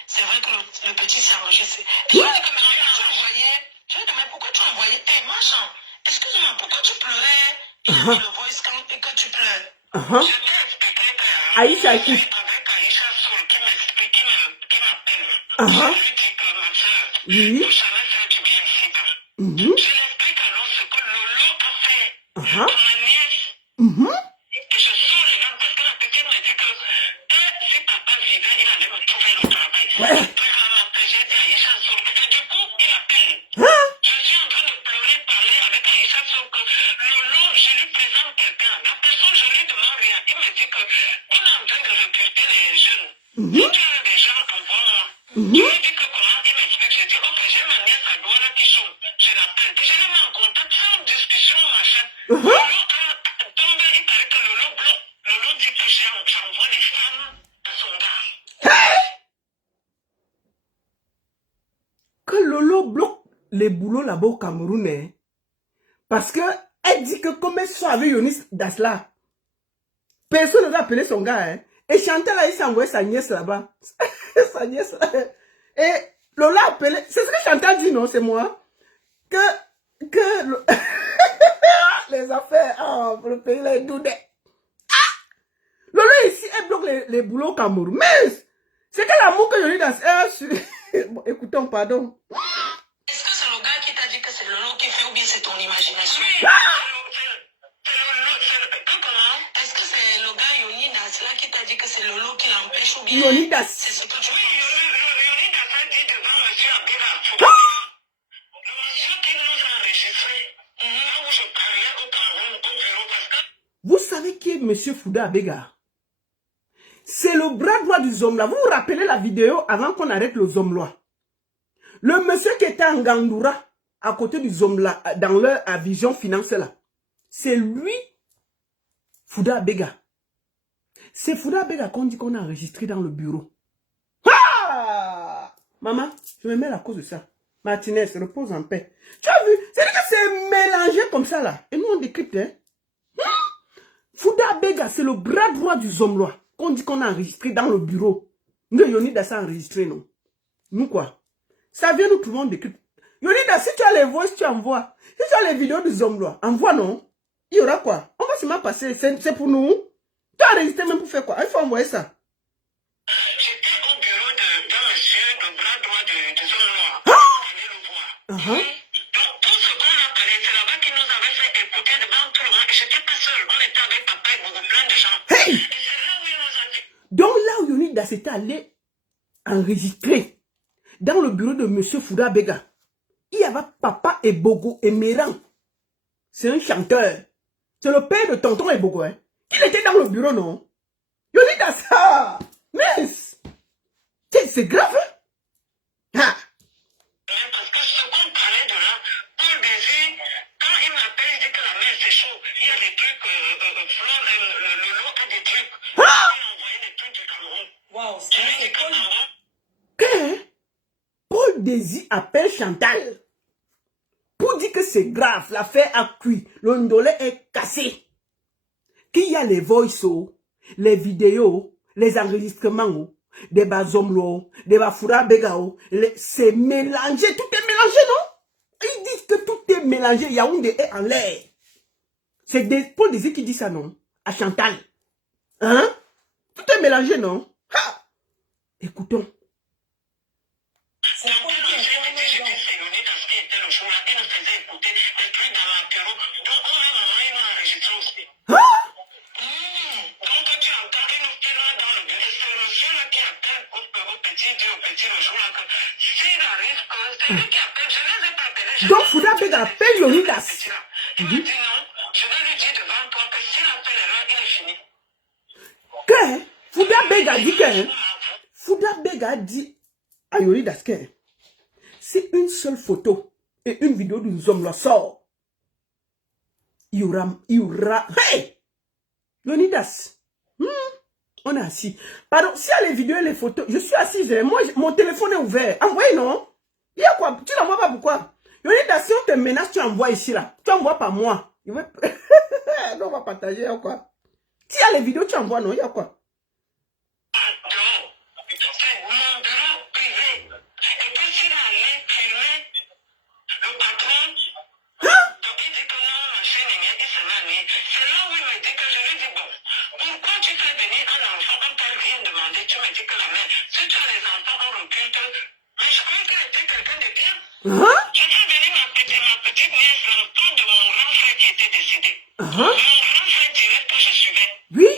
c'est vrai que le petit s'est enregistré. Je lui ai dit que tu as envoyé. Je lui ai dit mais pourquoi tu as envoyé? Hé machin, excuse-moi, pourquoi tu pleurais? Il a mis le voice quand et que tu pleures. Je t'ai expliqué que Aïcha, écoute. avec Aïcha Soul qui m'explique, qui m'appelle. Je Uh-huh. lui dis que ma soeur, Oui. je savais faire du bien ici. Je lui explique alors ce que Lolo a fait. Uh-huh. Ma nièce. Et je sors les gens parce que la petite me dit que si papa vivait, il allait me trouver le travail. Ouais. Puis il va m'appeler, j'ai dit Aïcha Soul. Et du coup, il appelle. Hein? Je suis en train de pleurer, parler avec Aïcha Soul que Lolo, je lui présente quelqu'un. La personne, je lui demande rien. Il me dit que on est en train de recruter les jeunes. Si tu as des gens, envoie-moi. Je lui dis que comment, il m'explique. Je dis, ok, j'ai ma nièce à Douala qui chôme. Je l'appelle. Puis je lui mets en contact, sans discussion, machin. Lolo a tombé, il paraît que Lolo bloque. Lolo dit que j'envoie les femmes à son gars. Que Lolo bloque les boulots là-bas au Cameroun, hein, parce que elle dit que comme elle soit avec Yonis Dasla, personne ne va appeler son gars. Hein. Et Chantal a s'est envoyé sa nièce là-bas. Sa nièce là. Et Lola a appelé. C'est ce que Chantal dit, non? C'est moi. Que les affaires, le pays là est doudé. Lola ici, elle bloque les boulots au Cameroun. Mais c'est quel amour que Yonis Dasla. Bon, écoutons, pardon. Est-ce que c'est le gars qui t'a dit que c'est Lolo qui fait ou bien c'est ton imagination? Est-ce que c'est le gars Yonidas là qui t'a dit que c'est Lolo qui l'empêche ou bien Yonidas. c'est ce que tu penses? Yonidas a dit devant monsieur Abdel. Le monsieur qui nous a enregistré, où je parlais au Cameroun, au bureau, parce que... Vous savez qui est monsieur Fouda Abega? C'est le bras droit du Zomla. Vous vous rappelez la vidéo avant qu'on arrête le Zomla? Le monsieur qui était en Gandoura, à côté du Zomla, dans leur vision finance là. C'est lui, Fouda Abega. C'est Fouda Abega qu'on dit qu'on a enregistré dans le bureau. Ah! Maman, je me mets à cause de ça. Martinez, repose en paix. Tu as vu? C'est-à-dire que c'est mélangé comme ça là. Et nous on décrypte, hein? Fouda Abega, c'est le bras droit du Zomlois. Qu'on dit qu'on a enregistré dans le bureau. Nous, Yonidas a enregistré, non? Nous, quoi? Ça vient, nous, tout le monde décrypte. Yonidas, si tu as les voix, tu envoies. Si tu as les vidéos du Zomlois, envoie, non? Il y aura quoi? On va seulement passer. C'est pour nous. Tu as enregistré même pour faire quoi? Il faut envoyer ça. J'étais au bureau d'un monsieur, le bras droit du Zomlois. On allait le voir. Donc, tout ce qu'on a parlé, c'est là-bas qui nous avait fait écouter devant tout le monde. Et j'étais pas seul. On était avec papa et beaucoup plein de gens. Hey! Et c'est là où il nous a dit. Donc là où Yonidas était allé enregistrer dans le bureau de monsieur Fouda Abega, il y avait papa Ebogo et Méran. C'est un chanteur. C'est le père de tonton Ebogo. Hein. Il était dans le bureau, non? Yonidas, ah! Mais c'est grave, hein? Ah! Parce que ce qu'on parlait de là, Paul Désir, quand il m'appelle, il dit que la mer c'est chaud. Il y a des trucs, Lolo a des trucs. Il a envoyé des trucs du Cameroun. Waouh, c'est Que Paul Désir appelle Chantal pour dire que c'est grave, l'affaire a cuit, le ndolé est cassé. Qu'il y a les voices, les vidéos, les enregistrements, des bazomlo, des bafura begao, c'est mélangé, tout est mélangé, non? Ils disent que tout est mélangé, Yaoundé est en l'air. C'est Paul Désir qui dit ça, non? À Chantal. Hein? Tout est mélangé, non? Ha! Écoutons. C'est pour que j'étais séjourné dans ce qui était le jour-là, il nous faisait écouter les trucs dans l'apéro. Donc, au même moment, il nous enregistré aussi. Donc, tu entends, il nous filme dans le bureau. C'est le monsieur-là qui appelle au petit, dit au petit le jour-là que s'il arrive que c'est lui qui appelle, je ne les ai pas appelés. Donc, Fouda Abega appelle Yonidas. Il me dit non, je vais lui dire devant toi que s'il appelle là, il est fini. Que Fouda Abega dit que Fouda Abega dit à Yonidas que si une seule photo et une vidéo d'une homme la sort, il y aura, hey! Yonidas, on est assis. Pardon, s'il y a les vidéos et les photos, je suis assise, moi, mon téléphone est ouvert. Envoyez, non? Il y a quoi? Tu n'envoies pas pourquoi? Yonidas, si on te menace, tu envoies ici là. Tu envoies pas moi. Il veut... non, on va partager, il y a quoi? S'il y a les vidéos, tu envoies, non, il y a quoi? Hein? Je suis venue ma petite nièce, l'enfant de mon grand frère qui était décédé. Mon grand frère dirait que je suivais. Oui?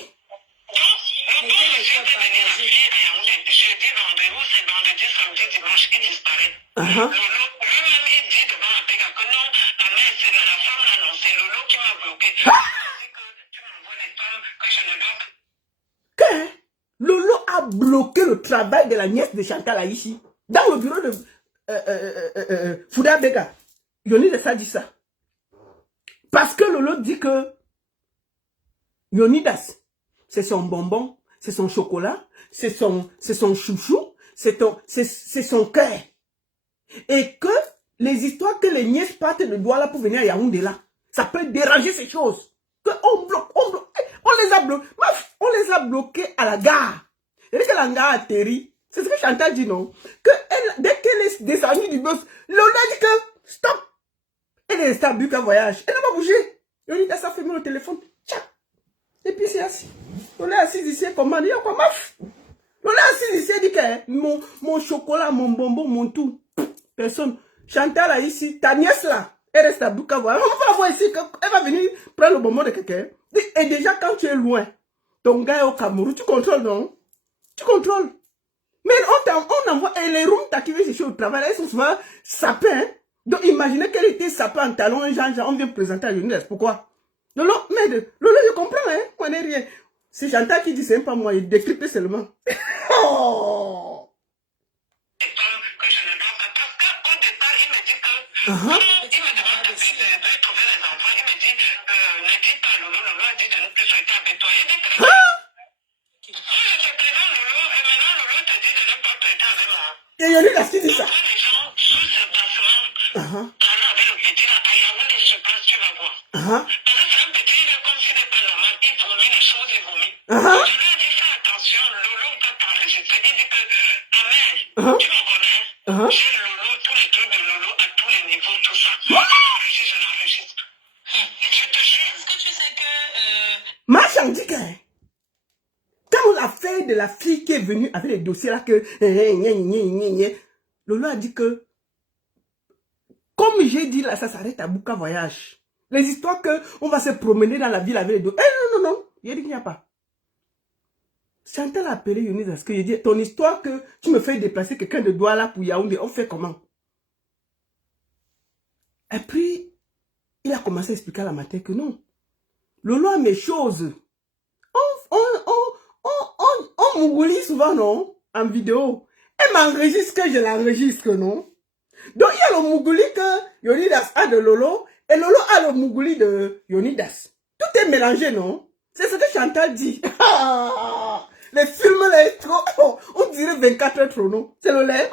Donc, le bon monsieur était venu m'appeler à Yaoundé. Jeudi, vendredi, c'est vendredi, samedi, dimanche, il disparaît. Lolo, lui-même, il dit devant la PEGA que non, la mère, c'est la femme là, non, c'est Lolo qui m'a bloqué. Il dit que tu m'envoies des femmes que je ne dois pas. Que Lolo a bloqué le travail de la nièce de Chantal Aïchi dans le bureau de Fouda Bega. Yonidas a dit ça. Parce que Lolo dit que Yonidas, c'est son bonbon, c'est son chocolat, c'est son chouchou, c'est son cœur. Et que les histoires que les nièces partent de Douala pour venir à Yaoundé là, ça peut déranger ces choses. Que on les a bloqués à la gare. Et dès que la gare atterrit, c'est ce que Chantal dit, non? Que dès qu'elle est descendue du bus, Lola dit que stop. Elle est restée à Buka Voyage. Elle n'a pas bougé. Yonidas a fermé le téléphone. Tchac. Et puis c'est assis. Lola est assise ici, comment dire quoi, maf? Lola est assise ici, elle dit que mon chocolat, mon bonbon, mon tout. Personne. Chantal là ici, ta nièce là, elle reste à Buka Voyage. On va la voir ici, elle va venir prendre le bonbon de quelqu'un. Et déjà quand tu es loin, ton gars est au Cameroun, tu contrôles, non? Tu contrôles. Mais on envoie, et les rooms qui viennent chercher au travail, elles sont souvent sapées. Hein? Donc imaginez qu'elle était sapée en talon, on vient présenter à Yonidas. Pourquoi? Lolo, mais Lolo, je comprends, hein? On n'est rien. C'est Chantal qui dit, c'est pas moi, il décrypte seulement. Oh! Que je ne dois pas, parce qu'au départ, il me dit que, il me demande de trouver les enfants, il me dit, ne dis pas Lolo, Lolo a dit de ne plus souhaiter avec toi. Il dit que, si je te présente Lolo, et maintenant Lolo te dit de ne pas traiter avec moi. Et Yonidas qui dit ça. Quand les gens sous ce placement, parlent avec le petit là, à Yaoundé, je passe, tu vas voir. Parce que c'est un petit, il est comme s'il n'est pas normal, il vomit les choses, il vomit. Je lui ai dit, fais attention, Lolo va t'enregistrer. Il dit que, ta mère, tu me connais, j'ai Lolo, tous les trucs de Lolo à tous les niveaux, tout ça. Je l'enregistre. Je te jure. Est-ce que tu sais que... Marchand dit que quand l'affaire de la fille qui est venue avec les dossiers là que Lolo a dit que comme j'ai dit là, ça s'arrête à Buka Voyage. Les histoires que on va se promener dans la ville avec les dossiers. Non. Il a dit qu'il n'y a pas. Chantal a appelé Yonidas parce que il dit ton histoire que tu me fais déplacer quelqu'un de Douala pour Yaoundé, on fait comment? Et puis il a commencé à expliquer à la matin que non. Lolo a mes choses. On m'oublie souvent, non? En vidéo. Elle m'enregistre que je l'enregistre, non? Donc, il y a le Mougouli que Yonidas a de Lolo et Lolo a le Mougouli de Yonidas. Tout est mélangé, non? C'est ce que Chantal dit. Les films, là, trop, on dirait 24 heures chrono. C'est le lait.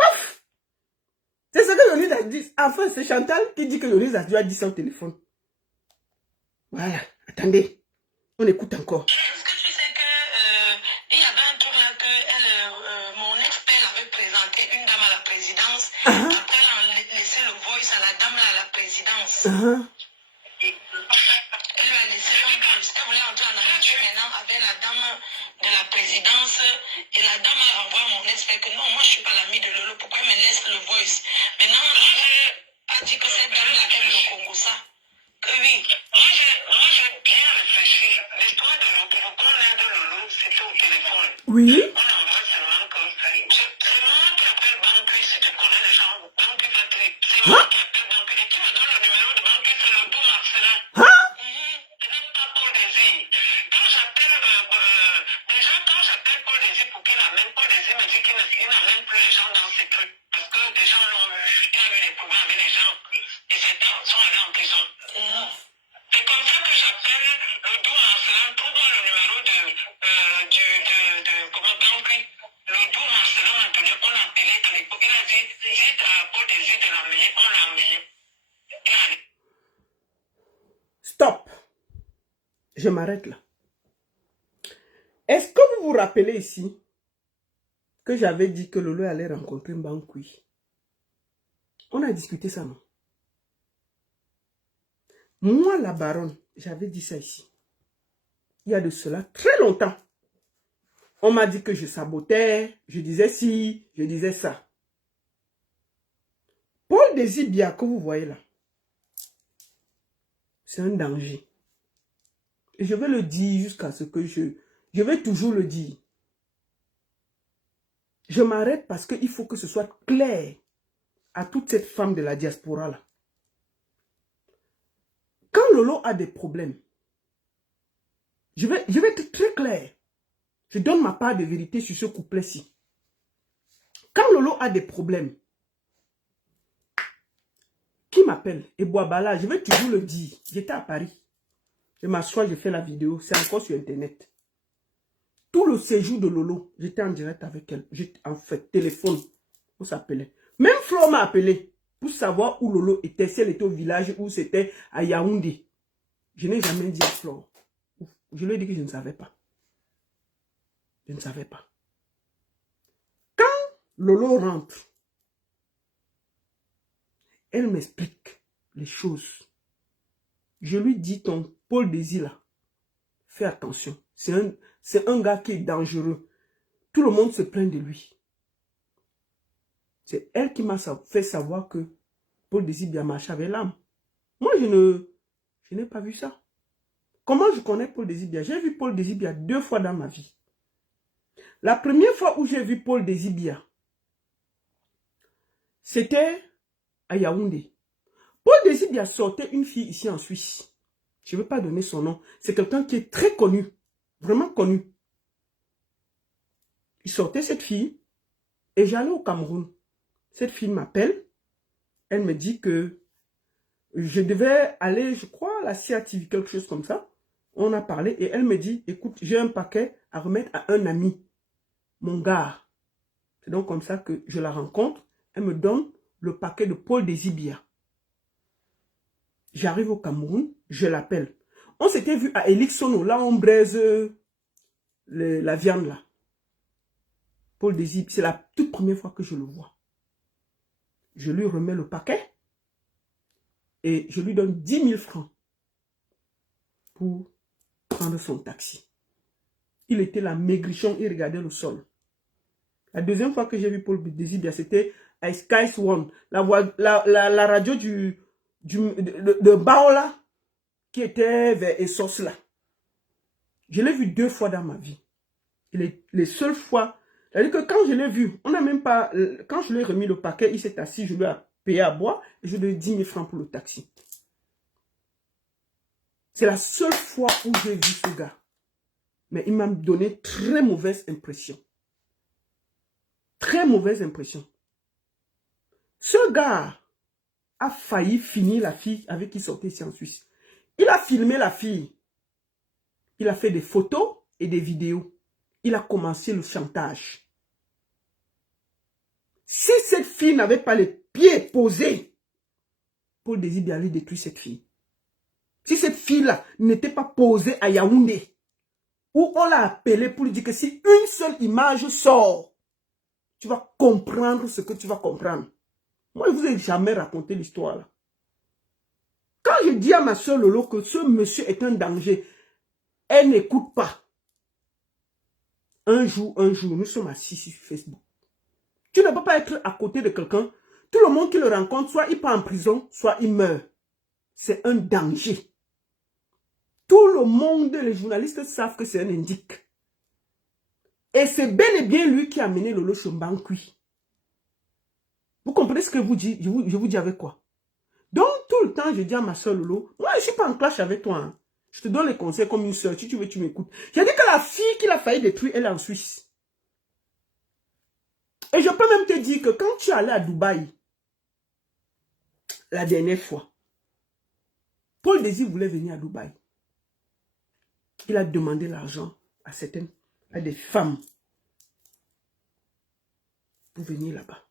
C'est ce que Yonidas dit. Enfin, c'est Chantal qui dit que Yonidas lui a dit ça au téléphone. Voilà. Attendez. On écoute encore. Est-ce que tu sais que il y avait un truc là que mon ex-père avait présenté une dame à la présidence. Après, elle a laissé le voice à la dame à la présidence. Elle lui a laissé un voice. Elle voulait entrer en aventure maintenant avec la dame de la présidence. Et la dame a envoyé mon ex-père que non, moi je suis pas l'ami de Lolo. Pourquoi elle me laisse le voice? Maintenant, elle a dit que cette dame-là aime le Congo, ça. Que oui. Moi, j'ai bien réfléchi. L'histoire de Lolo, pourquoi on est de Lolo, c'était au téléphone. Oui. On envoie seulement que c'est moi qui appelle Banque, si tu connais les gens, Banque Patrick. C'est moi qui appelle Banque. Et qui me donne le numéro de Banque, c'est le bon Marcelin. Il n'est pas Paul Désir. Quand j'appelle, déjà, quand j'appelle Paul Désir pour qu'il amène, Paul Désir me dit qu'il n'amène plus les gens dans ses trucs. Parce que des gens l'ont eu, il a eu des problèmes avec les gens. Et certains sont allés en prison. C'est comme ça que j'appelle le doux Marcelin. Trouve-moi le numéro de comment Banque. Le doux Marcelin Antonio, on l'a appelé à l'époque. Il a dit, dites à Paul Désir Je m'arrête là. Est-ce que vous vous rappelez ici que j'avais dit que Lolo allait rencontrer Mbankui? On a discuté ça, non? Moi, la baronne, j'avais dit ça ici. Il y a de cela très longtemps. On m'a dit que je sabotais, je disais ci, je disais ça. Paul Désibia, que vous voyez là, c'est un danger. Et je vais le dire jusqu'à ce que je vais toujours le dire. Je m'arrête parce qu'il faut que ce soit clair à toute cette femme de la diaspora là. Quand Lolo a des problèmes, je vais être très clair. Je donne ma part de vérité sur ce couplet-ci. Quand Lolo a des problèmes, qui m'appelle? Et Boabala, je vais toujours le dire. J'étais à Paris. Je m'assois, je fais la vidéo. C'est encore sur Internet. Tout le séjour de Lolo, j'étais en direct avec elle. En fait, téléphone. On s'appelait. Même Flo m'a appelé pour savoir où Lolo était. Si elle était au village ou c'était à Yaoundé. Je n'ai jamais dit à Flo. Je lui ai dit que je ne savais pas. Je ne savais pas. Quand Lolo rentre, elle m'explique les choses. Je lui dis, ton Paul Désir là, fais attention. C'est un gars qui est dangereux. Tout le monde se plaint de lui. C'est elle qui m'a fait savoir que Paul Désir bien marché avec l'âme. Moi, je n'ai pas vu ça. Comment je connais Paul Désir bien? J'ai vu Paul Désir bien 2 fois dans ma vie. La première fois où j'ai vu Paul Désir bien, c'était à Yaoundé. Paul Désir bien sortait une fille ici en Suisse. Je ne veux pas donner son nom. C'est quelqu'un qui est très connu. Vraiment connu. Il sortait cette fille et j'allais au Cameroun. Cette fille m'appelle. Elle me dit que je devais aller, je crois, à la CATV, quelque chose comme ça. On a parlé et elle me dit, écoute, j'ai un paquet à remettre à un ami, mon gars. C'est donc comme ça que je la rencontre. Elle me donne le paquet de Paul Désibia. J'arrive au Cameroun, je l'appelle. On s'était vu à Elixono, là on braise la viande là. Paul Désibia, c'est la toute première fois que je le vois. Je lui remets le paquet et je lui donne 10 000 francs pour prendre son taxi. Il était là, maigrichon, il regardait le sol. La deuxième fois que j'ai vu Paul Désibia, c'était à Sky One, la radio de Baola, qui était vers Essos là. Je l'ai vu 2 fois dans ma vie. Les seules fois, c'est-à-dire que quand je l'ai vu, on n'a même pas, quand je lui ai remis le paquet, il s'est assis, je lui ai payé à boire, et je lui ai 10 000 francs pour le taxi. C'est la seule fois où j'ai vu ce gars. Mais il m'a donné très mauvaise impression. Très mauvaise impression. Ce gars a failli finir la fille avec qui il sortait ici en Suisse. Il a filmé la fille. Il a fait des photos et des vidéos. Il a commencé le chantage. Si cette fille n'avait pas les pieds posés, Paul Désibia avait détruit cette fille. Si cette fille-là n'était pas posée à Yaoundé, où on l'a appelé pour lui dire que si une seule image sort, tu vas comprendre ce que tu vas comprendre. Moi, je ne vous ai jamais raconté l'histoire là. Quand je dis à ma soeur Lolo que ce monsieur est un danger, elle n'écoute pas. Un jour, nous sommes assis sur Facebook. Tu ne peux pas être à côté de quelqu'un. Tout le monde qui le rencontre, soit il part en prison, soit il meurt. C'est un danger. Tout le monde, les journalistes savent que c'est un indique. Et c'est bel et bien lui qui a amené Lolo Mbankui. Vous comprenez ce que je vous dis? Je vous dis avec quoi? Donc, tout le temps, je dis à ma soeur Lolo, moi, je ne suis pas en clash avec toi. Hein. Je te donne les conseils comme une soeur. Si tu veux, tu m'écoutes. J'ai dit que la fille qu'il a failli détruire, elle est en Suisse. Et je peux même te dire que quand tu es allé à Dubaï, la dernière fois, Paul Désir voulait venir à Dubaï. Il a demandé l'argent à des femmes pour venir là-bas.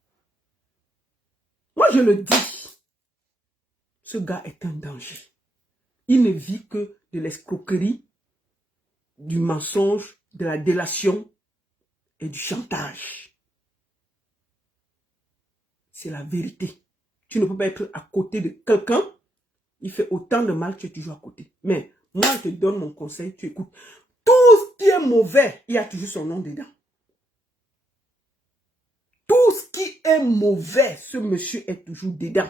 Moi, je le dis, ce gars est un danger. Il ne vit que de l'escroquerie du mensonge, de la délation et du chantage. C'est la vérité. Tu ne peux pas être à côté de quelqu'un, il fait autant de mal que tu es toujours à côté. Mais moi, je te donne mon conseil, tu écoutes. Tout ce qui est mauvais, il y a toujours son nom dedans. Tout ce qui est mauvais, ce monsieur est toujours dedans.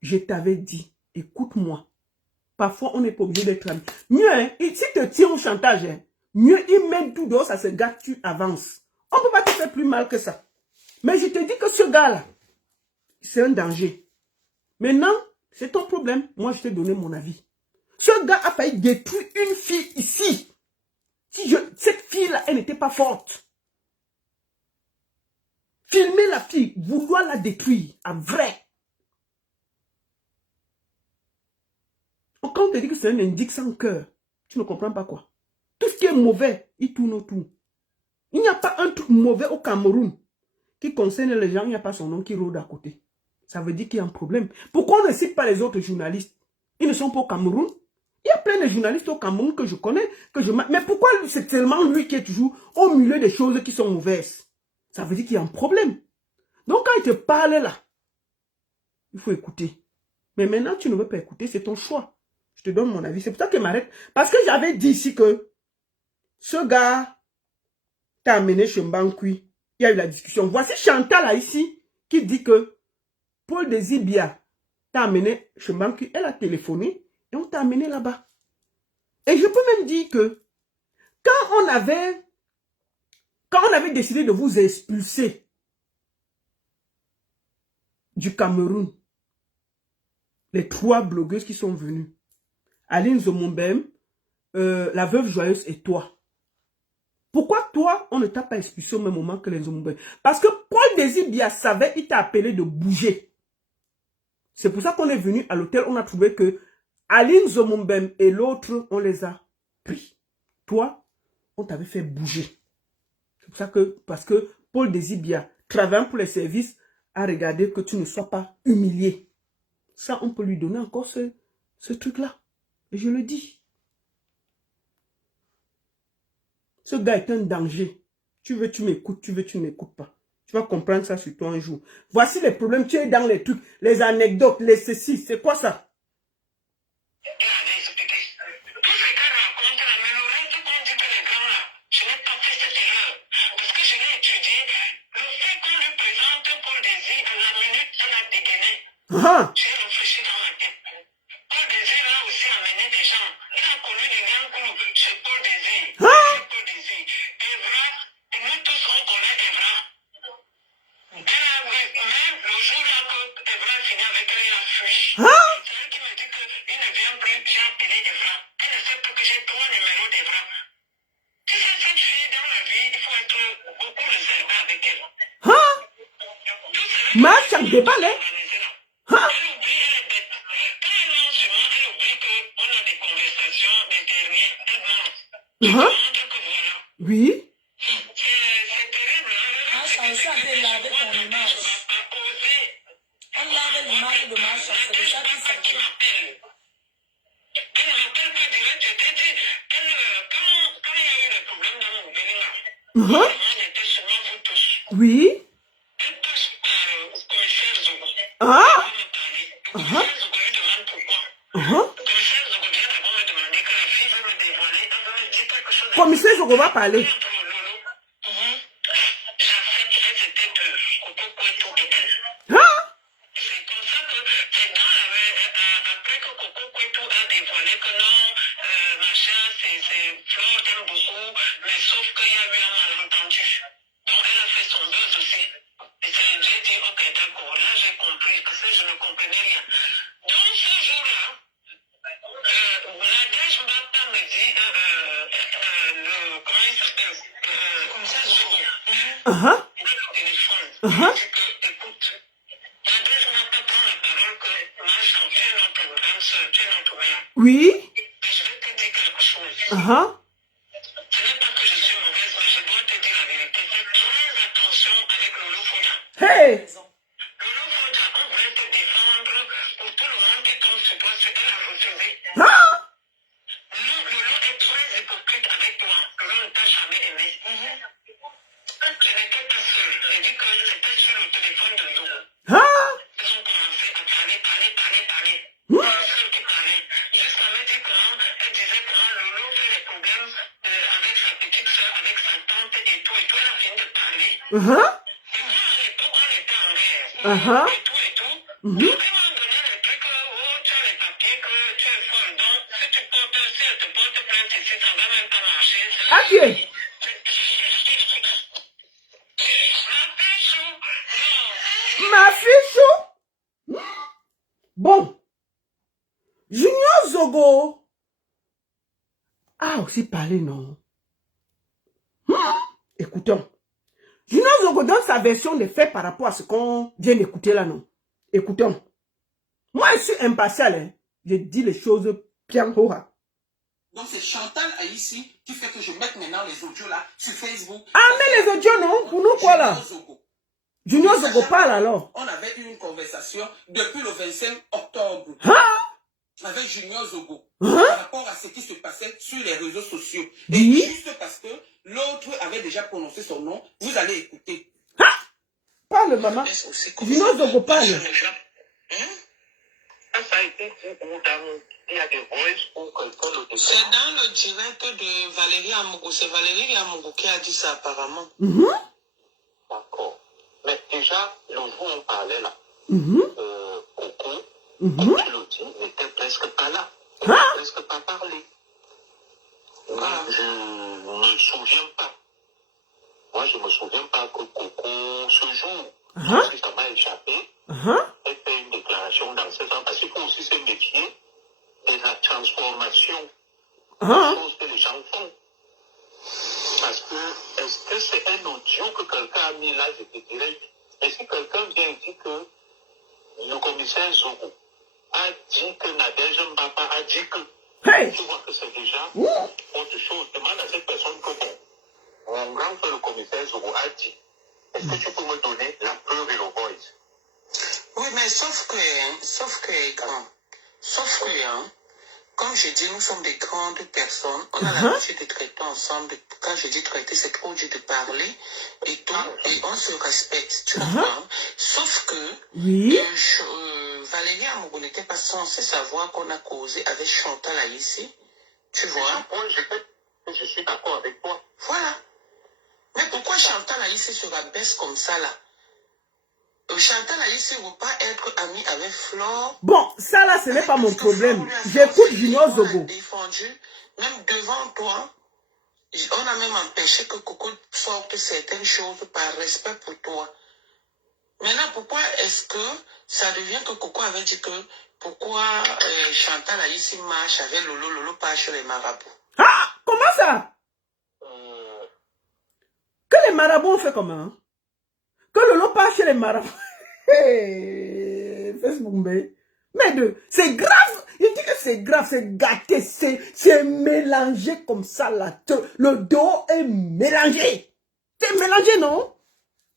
Je t'avais dit, écoute-moi. Parfois, on n'est pas obligé d'être ami. Mieux, hein, si te tient au chantage, hein, mieux, il met tout dehors, ça se gâte, tu avances. On ne peut pas te faire plus mal que ça. Mais je te dis que ce gars-là, c'est un danger. Maintenant, c'est ton problème. Moi, je t'ai donné mon avis. Ce gars a failli détruire une fille ici. Cette fille-là, elle n'était pas forte. Filmer la fille, vouloir la détruire, à vrai. Quand on te dit que c'est un indique sans cœur, tu ne comprends pas quoi. Tout ce qui est mauvais, il tourne autour. Il n'y a pas un truc mauvais au Cameroun qui concerne les gens, il n'y a pas son nom qui rôde à côté. Ça veut dire qu'il y a un problème. Pourquoi on ne cite pas les autres journalistes? Ils ne sont pas au Cameroun. Il y a plein de journalistes au Cameroun que je connais, mais pourquoi c'est seulement lui qui est toujours au milieu des choses qui sont mauvaises? Ça veut dire qu'il y a un problème. Donc quand il te parle là, il faut écouter. Mais maintenant, tu ne veux pas écouter, c'est ton choix. Je te donne mon avis. C'est pour ça qu'il m'arrête. Parce que j'avais dit ici que ce gars t'a amené chez Mbankui. Il y a eu la discussion. Voici Chantal là ici qui dit que Paul Désibia t'a amené chez Mbankui. Elle a téléphoné et on t'a amené là-bas. Et je peux même dire que quand on avait décidé de vous expulser du Cameroun, les 3 blogueuses qui sont venues, Aline Zomombem, la veuve joyeuse et toi. Pourquoi toi, on ne t'a pas expulsé au même moment que les Zomombem? Parce que Paul Désibia savait, il t'a appelé de bouger. C'est pour ça qu'on est venu à l'hôtel, on a trouvé que Aline Zomombem et l'autre, on les a pris. Toi, on t'avait fait bouger. C'est pour ça que, parce que Paul Désibia, travaillant pour les services, a regardé que tu ne sois pas humilié. Ça, on peut lui donner encore ce truc-là. Et je le dis. Ce gars est un danger. Tu veux, tu m'écoutes. Tu veux, tu n'écoutes pas. Tu vas comprendre ça sur toi un jour. Voici les problèmes. Tu es dans les trucs, les anecdotes, les ceci. C'est quoi ça? Ah. J'ai réfléchi dans ma tête. Paul Désir là aussi amené des gens. Il a connu des grands groupes chez Paul Désir. Paul Désir. Evra, nous tous on connaît Evra. Elle a même le jour là que Evra finit avec elle, il a fui. C'est elle qui me dit qu'il ne vient plus, j'ai appelé Evra. Elle ne sait plus que j'ai 3 numéros d'Evra. Tu sais, cette fille dans la vie, il faut être beaucoup réservé avec elle. Marche en débat, hein? Elle oublie, elle est bête. Quand elle ment sur moi, elle oublie qu'on a des conversations d'internet. Elle ment. Elle montre que voilà. Oui. C'est terrible. Ah, ça aussi, on peut laver ton image. On lave l'image de ma chance. C'est ça qui s'appelle. Qui m'appelle. Elle ne m'appelle pas direct. Je t'ai dit, quand il y a eu des problèmes dans mon Bénin, on était sûrement vous tous. Oui. Elle passe par le commissaire Zogo. Ah. Le commissaire Zogo lui demande pourquoi. Le commissaire Zogo vient d'abord me demander que la fille veut me dévoiler. Elle veut me dire quelque chose. Commissaire Zogo va parler. J'accepte, elle c'était de Coco Kweto et elle. C'est comme ça que c'est après que Coco Kweto a dévoilé que non, machin, c'est Flore t'aime beaucoup, mais sauf qu'il y a eu un malentendu. Donc elle a fait son buzz aussi. Et j'ai dit, ok, d'accord, là j'ai compris, parce que je ne comprenais rien. Donc ce jour-là, Nadège Mbata me dit, comment il s'appelle, comme ça, Zogo. Il a le téléphone. Il dit que, écoute, Nadège Mbata prend la parole que ma chante, tu es notre grande soeur, tu es notre mère. Oui. Mais je vais te dire quelque chose. Ce n'est pas que je suis mauvaise, mais je dois te dire la vérité. Fais très attention avec Lolo Foda. Hey. Lolo Foda, on voulait te défendre pour tout le monde qui tombe sur toi, c'est elle a refusé. avait dit que c'était sur le téléphone de Zogo. Hein? Ils ont commencé à parler. Seule qui parlait. Jusqu'à me dire comment, elle disait comment Lolo fait les problèmes avec sa petite soeur, avec sa tante et tout. Elle a fini de parler. Et moi, à l'époque, on était en guerre. Et tout. Donc, ils m'ont donné les trucs, oh, tu as les papiers, que tu es folle. Donc, si elle te porte plainte ici, ça va même pas marcher. Ok. Ma fichou. Bon. Junior Zogo a aussi parlé, non? Écoutons. Junior Zogo donne sa version des faits par rapport à ce qu'on vient d'écouter là, non? Écoutons. Moi, je suis impartial, hein. Je dis les choses bien haut. Donc c'est Chantal Aïssi qui fait que je mette maintenant les audios là sur Facebook. Ah, mais les audios, non? Pour nous, quoi là? Junior Zogo parle alors. On avait eu une conversation depuis le 25 octobre. Avec Junior Zogo. Par rapport à ce qui se passait sur les réseaux sociaux. Et juste parce que l'autre avait déjà prononcé son nom, vous allez écouter. Parle, maman. Junior Zogo parle. Ça a été dit il y a des voices ou quelqu'un le déclare. C'est dans le direct de Valérie Amougou. C'est Valérie Amougou qui a dit ça apparemment. D'accord. Mais déjà, le jour où on parlait là, Coco, comme tu le dis, n'était presque pas là. Il n'a presque pas parlé. Voilà. Je ne me souviens pas. Moi, je ne me souviens pas que Coco, ce jour, parce que ça m'a échappé, elle fait une déclaration dans ce sens, parce que aussi c'est métier de la transformation des choses que les gens font. Parce que, est-ce que c'est un audio que quelqu'un a mis là, je te dirais, et si quelqu'un vient et dit que le commissaire Zogo a dit que Nadège Mbapa a dit que, tu vois que c'est déjà autre chose. Demande à cette personne que mon grand frère, le commissaire Zogo, a dit. Est-ce que tu peux me donner la preuve et le voice? Oui, mais sauf que, comme je dis, nous sommes des grandes personnes. On a l'habitude de traiter ensemble. Quand je dis traiter, c'est trop dur de parler et tout. Et on se respecte, tu comprends? Sauf que Valérie Amougou n'était pas censée savoir qu'on a causé avec Chantal Aïssi. Tu vois? Je suis d'accord avec toi. Voilà. Mais pourquoi Chantal Aïssi se rabaisse comme ça là? Chantal Aïssi ne veut pas être amie avec Flore. Bon, ça là, ce n'est pas mon problème. J'écoute Junior Zogo. Même devant toi, on a même empêché que Coco sorte certaines choses par respect pour toi. Maintenant, pourquoi est-ce que ça devient que Coco avait dit que pourquoi Chantal Aïssi marche avec Lolo pas chez les marabouts? Ah, comment ça? Que les marabouts ont fait comment? Que Lolo part chez les marabouts. Facebook, mais c'est grave. Il dit que c'est grave, c'est gâté, c'est mélangé comme ça là. Le dos est mélangé. C'est mélangé, non?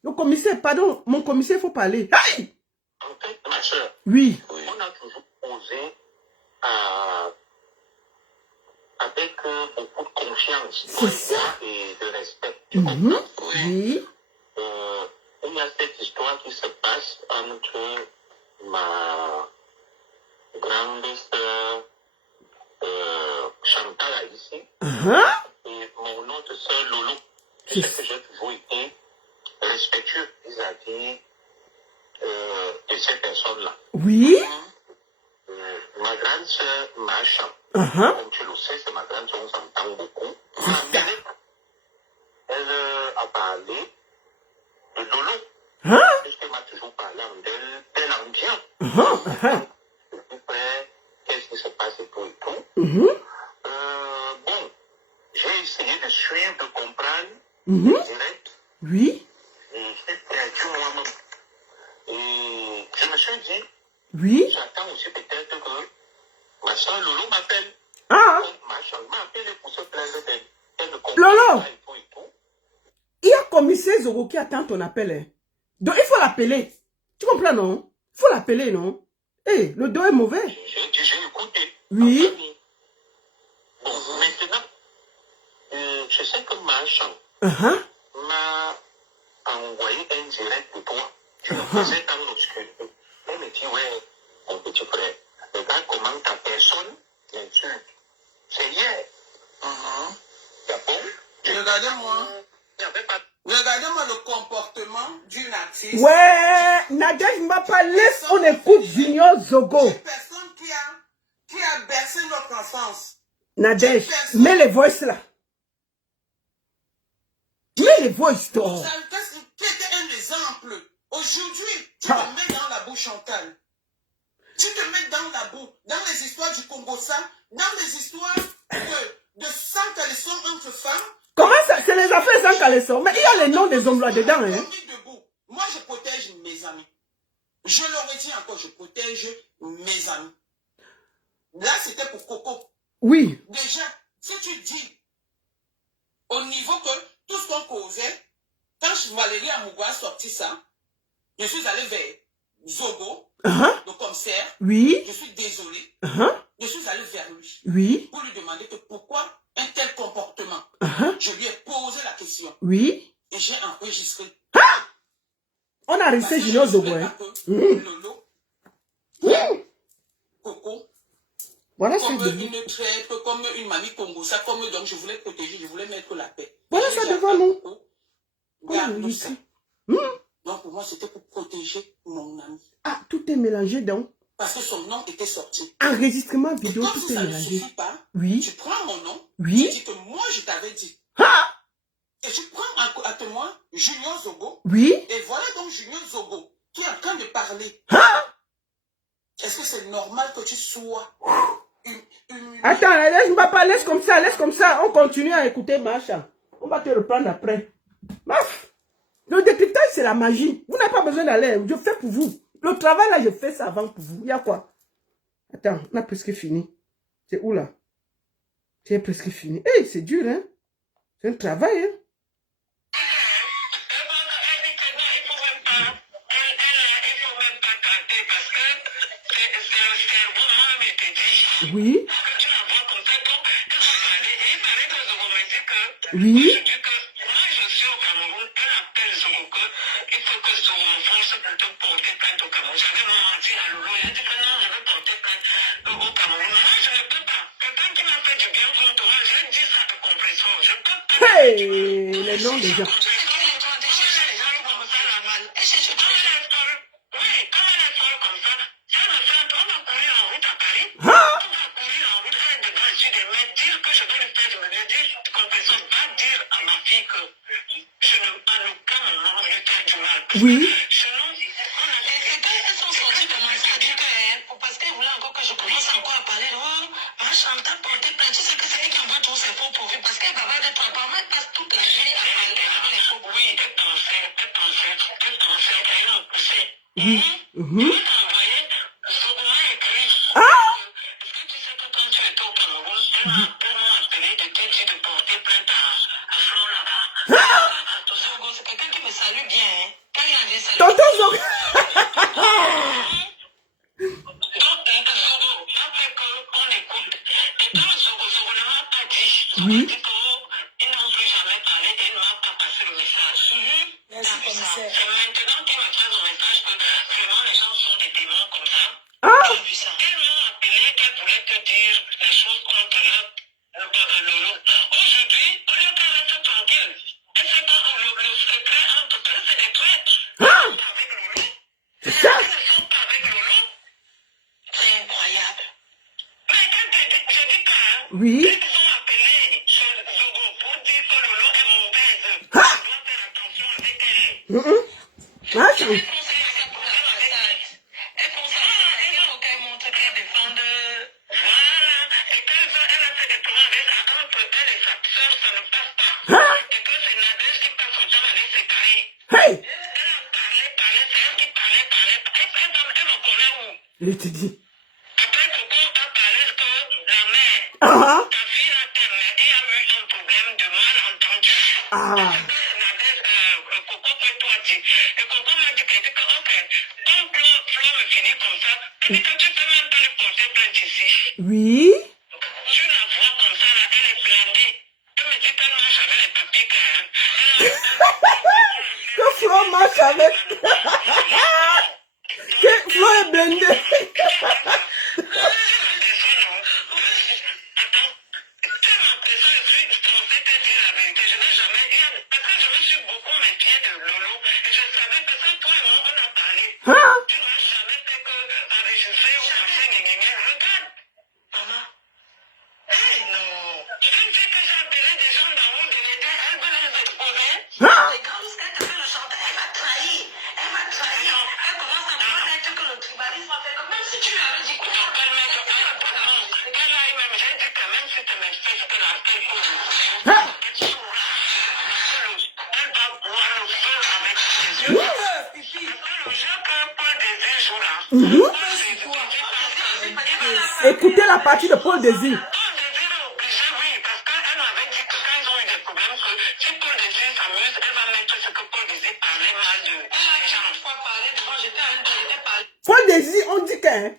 Le commissaire, pardon, mon commissaire, il faut parler. Hey! En fait, ma soeur, oui. On a toujours posé avec beaucoup de confiance et de respect. Tu comprends? Oui. Il y a cette histoire qui se passe entre ma grande sœur Chantal Aïssi et mon autre sœur Lolo. C'est que j'ai toujours été respectueux vis-à-vis de ces personnes-là. Oui. Ma grande sœur Macha, comme tu le sais, c'est ma grande sœur, on s'entend beaucoup. Elle a parlé de Lolo. Puisqu'elle m'a toujours parlé d'elle en bien. Qu'est-ce qui se passe et tout et tout. Bon, j'ai essayé de suivre, de comprendre direct. Oui. Et je suis perdu moi-même. Et je me suis dit, j'attends aussi peut-être que ma soeur Lolo m'appelle. Ma soeur m'a appelé pour se plaindre d'elle. Lolo, il y a commissaire Zogo qui attend ton appel. Hein. Donc il faut l'appeler. Tu comprends, non? Il faut l'appeler, non? Eh, le dos est mauvais. J'ai écouté. Oui. Bon, maintenant, je sais que ma chambre m'a a envoyé un direct de toi. Tu le faisais dans l'obscurité. Elle me dit, ouais, mon petit frère, regarde comment ta personne l'insulte. C'est hier. Regardez-moi. Regardez-moi le comportement d'une artiste. Ouais, Nadège Mbapa, laisse, on écoute Junior Zogo. Une personne qui a bercé notre enfance. Nadège, mets les voices là. Mets les voices toi. Qui était un exemple. Aujourd'hui, tu te mets dans la boue, Chantal. Tu te mets dans la boue, dans les histoires du Congo-Ça, dans les histoires de sang caleçon entre femmes. Comment ça? C'est les affaires sans caleçon. Mais il y a les noms des hommes là dedans. Hein? Moi, je protège mes amis. Je leur ai dit encore, je protège mes amis. Là, c'était pour Coco. Oui. Déjà, si tu dis, au niveau que tout ce qu'on causait, quand Valérie Amougou a sorti ça, je suis allé vers Zogo, le commissaire. Oui. Je suis désolé. Je suis allé vers lui. Oui. Pour lui demander que pourquoi un tel comportement. Je lui ai posé la question. Oui. Et j'ai enregistré. On a resté Junior Zogo. Lolo, Coco, voilà, comme une traite, comme une mamie Congo, ça, comme donc je voulais protéger, je voulais mettre la paix. Voilà ça devant nous. Regarde ça. Donc pour moi, c'était pour protéger mon ami. Ah, tout est mélangé donc. Parce que son nom était sorti. Enregistrement vidéo, comme tout est ça ne mélangé. suffit pas, Oui. tu prends mon nom, Oui. tu dis que moi je t'avais dit. Et tu prends à témoin Junior Zogo. Oui. Et voilà donc Junior Zogo qui est en train de parler. Est-ce que c'est normal que tu sois Attends, laisse comme ça, laisse comme ça. On continue à écouter Macha. On va te reprendre après. Maf. Le décryptage, c'est la magie. Vous n'avez pas besoin d'aller. Je fais pour vous. Le travail, là, je fais ça avant pour vous. Il y a quoi? Attends, on a presque fini. C'est où, là? C'est presque fini. Hey, c'est dur, hein? C'est un travail, hein? Oui. Oui. Hey, les noms des gens. Oui. Parce qu'elle voulait encore que je commence encore à parler. Oh, ma Chantal portait plainte. Tu sais que c'est elle qui envoie tous ses faux profils. Parce qu'elle va avoir des trois pas. Elle passe toute la nuit à parler avec les faux profils. Oui, elle pensait, elle en poussait. Elle t'a envoyé, Zogo m'a écrit. Parce que tu sais que quand tu étais au Cameroun, elle m'a appelé de te dire de porter plainte à Flo là-bas. Zogo, c'est quelqu'un qui me salue bien. Hein. Quand il a dit salut. Tonton Zogo. Oui. Ils n'ont plus jamais parlé et ils ne m'ont pas passé le message. Merci, commissaire. C'est maintenant qu'ils me passent le message que vraiment les gens sont des démons comme ça. Ah. J'ai vu ça. Elles m'ont appelé qu'elles voulaient te dire les choses contre Lolo. Aujourd'hui, au lieu qu'elle reste tranquille, elle sait pas le secret entre elles, c'est des traites. Avec Lolo. C'est ça. Elles ne sont pas avec Lolo. C'est incroyable. Mais quand j'ai dit que Oui. ils ont appelé sur Zogo pour dire que Lolo est mauvaise. Tu dois faire attention avec elle. Macha. Elle conseille ça pour la façade. Elle conseille ça. Il faut qu'elle montre qu'elle défende. Voilà. Et qu'elle a fait des plans avec entre elle et sa soeur, ça ne passe pas. Et que c'est Nadège qui passe au temps avec ses carrés. Hey. Elle a parlé, c'est elle qui parlait. Elle me connaît où? Je te dis. Après, Coco a parlé que la mère, ta fille a terminé, il y a eu un problème de malentendu. Coco que toi dit. Et Coco m'a dit que, ok, quand Flo me finit comme ça, elle dit que tu peux même pas lui porter plainte ici. Oui. Je la vois comme ça, là, elle est blindée. Elle me dit qu'elle mange avec les papiers. Que Flo est blindé. Hein? Écoutez la partie de Paul Désir. Paul Désir, on dit que hein,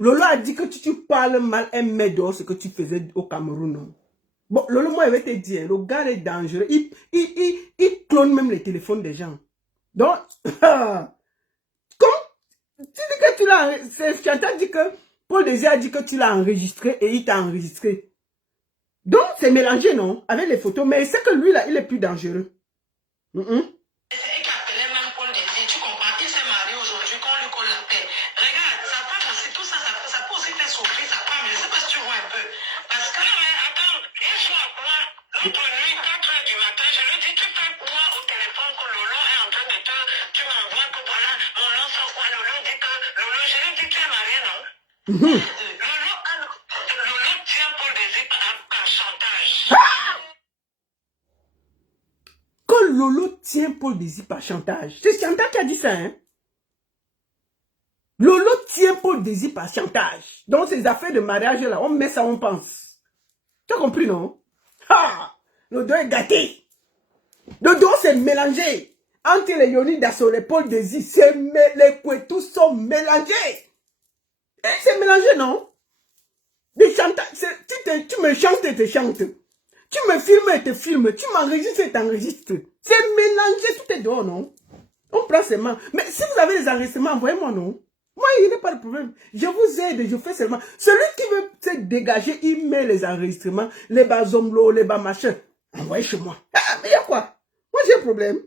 Lolo a dit que tu parles mal un met dehors ce que tu faisais au Cameroun. Non? Bon, Lolo, moi, je vais te dire, le gars est dangereux. Il clone même les téléphones des gens. Donc, comme tu dis que tu l'as... Chantal dit que Paul Désir a dit que tu l'as enregistré et il t'a enregistré. Donc, c'est mélangé, non? Avec les photos. Mais c'est que lui, là, il est plus dangereux. Que Lolo tient Paul Désir par chantage. C'est Chantal qui a dit ça, hein? Lolo tient Paul Désir par chantage. Dans ces affaires de mariage, là, on met ça, on pense. Tu as compris, non? Ha! Le dos est gâté. Le dos s'est mélangé. Entre les Yoni Dasso, les Paul Désir, les Kouetous sont mélangés. C'est mélangé, non? Des chantages, tu me chantes et te chantes. Tu me filmes et te filmes. Tu m'enregistres et t'enregistres. C'est mélangé, tout est dehors, non? On prend ses mains. Mais si vous avez des enregistrements, envoyez-moi, non? Moi, il n'y a pas de problème. Je vous aide, je fais seulement. Celui qui veut se dégager, il met les enregistrements, les bas zomlo, les bas machin. Envoyez chez moi. Ah, mais il y a quoi? Moi, j'ai un problème.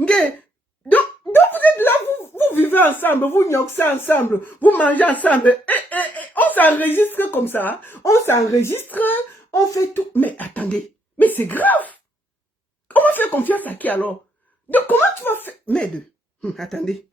Okay. Donc, vous êtes là, vous vivez ensemble, vous gnoxez ensemble, vous mangez ensemble. On s'enregistre comme ça. On s'enregistre, on fait tout. Mais attendez, mais c'est grave. On va faire confiance à qui alors? Donc, comment tu vas faire? Merde. Attendez.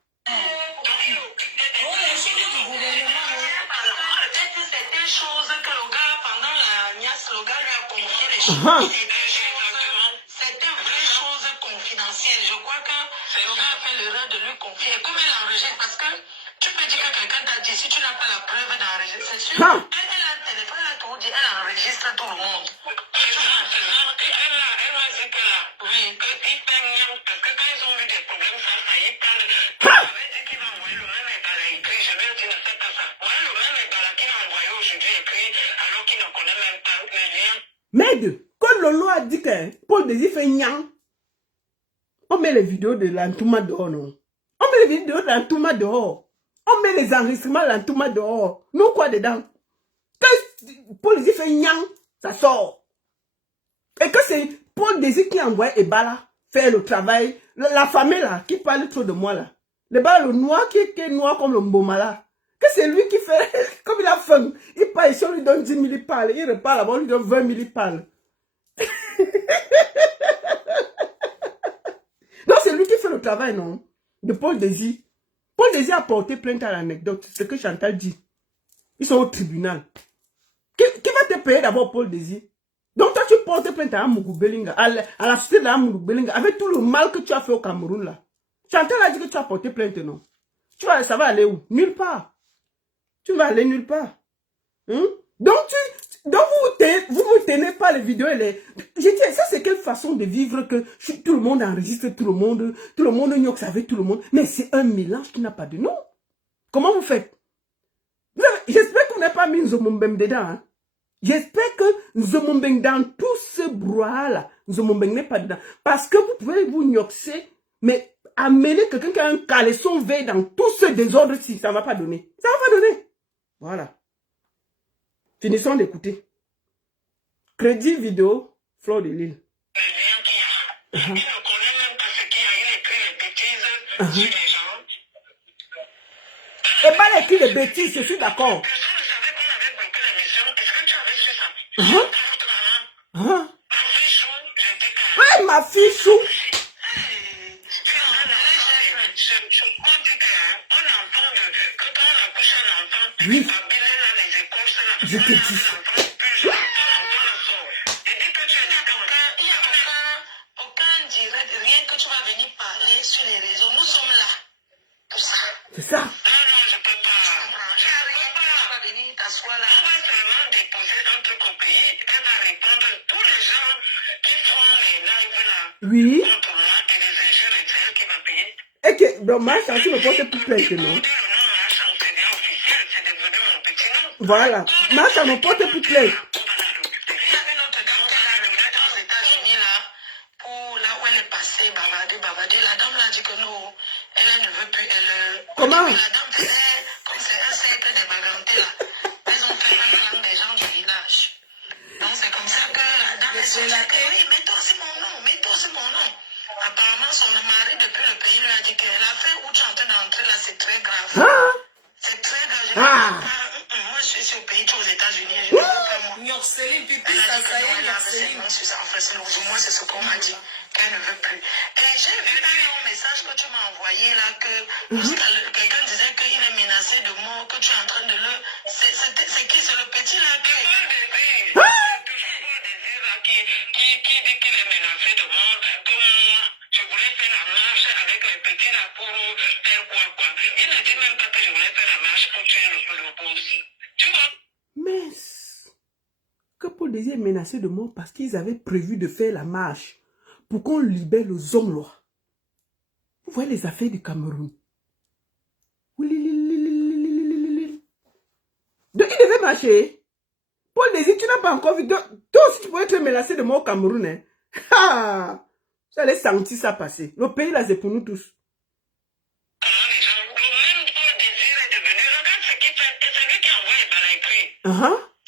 C'était vraies choses confidentielles. Je crois que le gars a fait l'erreur de lui confier. Comme elle enregistre, parce que tu peux dire que quelqu'un t'a dit, si tu n'as pas la preuve d'enregistrer, c'est sûr. Elle a un téléphone, elle a tout dit, elle enregistre tout le monde. Elle m'a dit que là, oui, parce que quand ils ont eu des problèmes, ça y parle. Il avait dit qu'il va envoyer le même égala écrit. Je lui ai dit, ne fais pas ça. Voilà le même égala qu'il a envoyé aujourd'hui écrit, alors qu'il ne connaît même pas les liens. Merde, quand Lolo a dit que Paul Désir fait nyang, on met les vidéos de l'entouma dehors, non? On met les vidéos de l'entouma dehors. On met les enregistrements de l'entouma dehors. Nous, quoi dedans? Quand Paul Désir fait nyang, ça sort. Et que c'est Paul Désir qui envoie Ebala faire le travail. La famille là, qui parle trop de moi là. Ebala, le noir qui est noir comme le mboma là. Que c'est lui qui fait, comme il a faim, il parle ici, on lui donne 10 000, il parle, il repart là-bas, on lui donne 20 000, il parle. Donc c'est lui qui fait le travail, non? De Paul Désir. Paul Désir a porté plainte à l'anecdote, ce que Chantal dit. Ils sont au tribunal. Qui va te payer d'abord Paul Désir? Donc toi tu portes plainte à Amougou Belinga, à la société de Amougou Belinga, avec tout le mal que tu as fait au Cameroun là. Chantal a dit que tu as porté plainte, non? Ça va aller où? Nulle part. Tu vas aller nulle part. Donc, vous vous tenez pas les vidéos et les... Je dis, ça c'est quelle façon de vivre que tout le monde enregistre tout le monde gnoxe avec tout le monde. Mais c'est un mélange qui n'a pas de nom. Comment vous faites? J'espère que vous n'avez pas mis Nzomombeng dedans. Hein? J'espère que Nzomombeng dans tout ce brouhaha là, Nzomombeng n'est pas dedans. Parce que vous pouvez vous gnoxer, mais amener quelqu'un qui a un caleçon vert dans tout ce désordre-ci, ça ne va pas donner. Ça ne va pas donner. Voilà. Finissons d'écouter. Crédit vidéo, Fleur de Lille. Il ne connaît même pas ce qu'il a. Il écrit les bêtises sur les gens. Et pas écrit les bêtises, je suis d'accord. Personne ne savait qu'on avait bloqué l'émission. Est-ce que tu avais su ça? Votre maman. Ma fille chou, je dis que... Ouais, ma fille chou. On dit qu'on entend que quand on accouche un enfant, Oui. les babines là, les écorces là, Je te dis. on entend le sort. Et dès que tu es d'accord, il n'y a aucun direct, rien que tu vas venir parler sur les réseaux. Nous sommes là pour ça. C'est ça. Non, je peux pas. Tu vas venir t'asseoir là. On va seulement déposer un truc au pays. Elle va répondre à tous les gens qui font les lives là. Oui. Contre moi et les injures et c'est elle qui va payer. Et que, donc, ma chance, tu me portes plus plainte, non? Voilà. Ma chance me porte plus plainte. Il y a une autre dame qui a amené aux États-Unis là, pour là où elle est passée, bavarder. La dame là dit que non, elle ne veut plus. Comment? La dame faisait, comme c'est un cercle de bagantés là, elles ont fait un clan des gens du village. Donc c'est comme ça que la dame est sortie. Oui, mets-toi aussi mon nom, mets-toi aussi mon nom. Apparemment, son mari depuis le pays lui a dit que l'affaire où tu es en train d'entrer là, c'est très grave. C'est très grave. Moi, je suis au pays, tu es aux États-Unis. Je ne veux pas moi. Elle a dit que non, elle avait ses mains sur ça. Enfin, au moins, c'est ce qu'on m'a dit. Qu'elle ne veut plus. Et j'ai vu un message que tu m'as envoyé là, que quelqu'un disait qu'il est menacé de mort, que tu es en train de le... C'est qui? C'est le petit là qui est... Qui dit qu'il est menacé de mort, comme moi, je voulais faire la marche avec les petits là pour faire quoi. Il ne dit même pas que je voulais faire la marche pour tuer le boss. Tu vois? Mais que Paul Désir est menacé de mort parce qu'ils avaient prévu de faire la marche pour qu'on libère le Zonglois. Vous voyez les affaires du Cameroun. Donc il devait marcher. Paul Désir, tu n'as pas encore vu. Toi aussi, tu pourrais être menacé de mort au Cameroun. Hein? Ah, vous allez sentir ça passer. Le pays là, c'est pour nous tous. Comment les gens, même Paul Désir est devenu, regarde ce qu'il fait, c'est lui qui envoie les balais.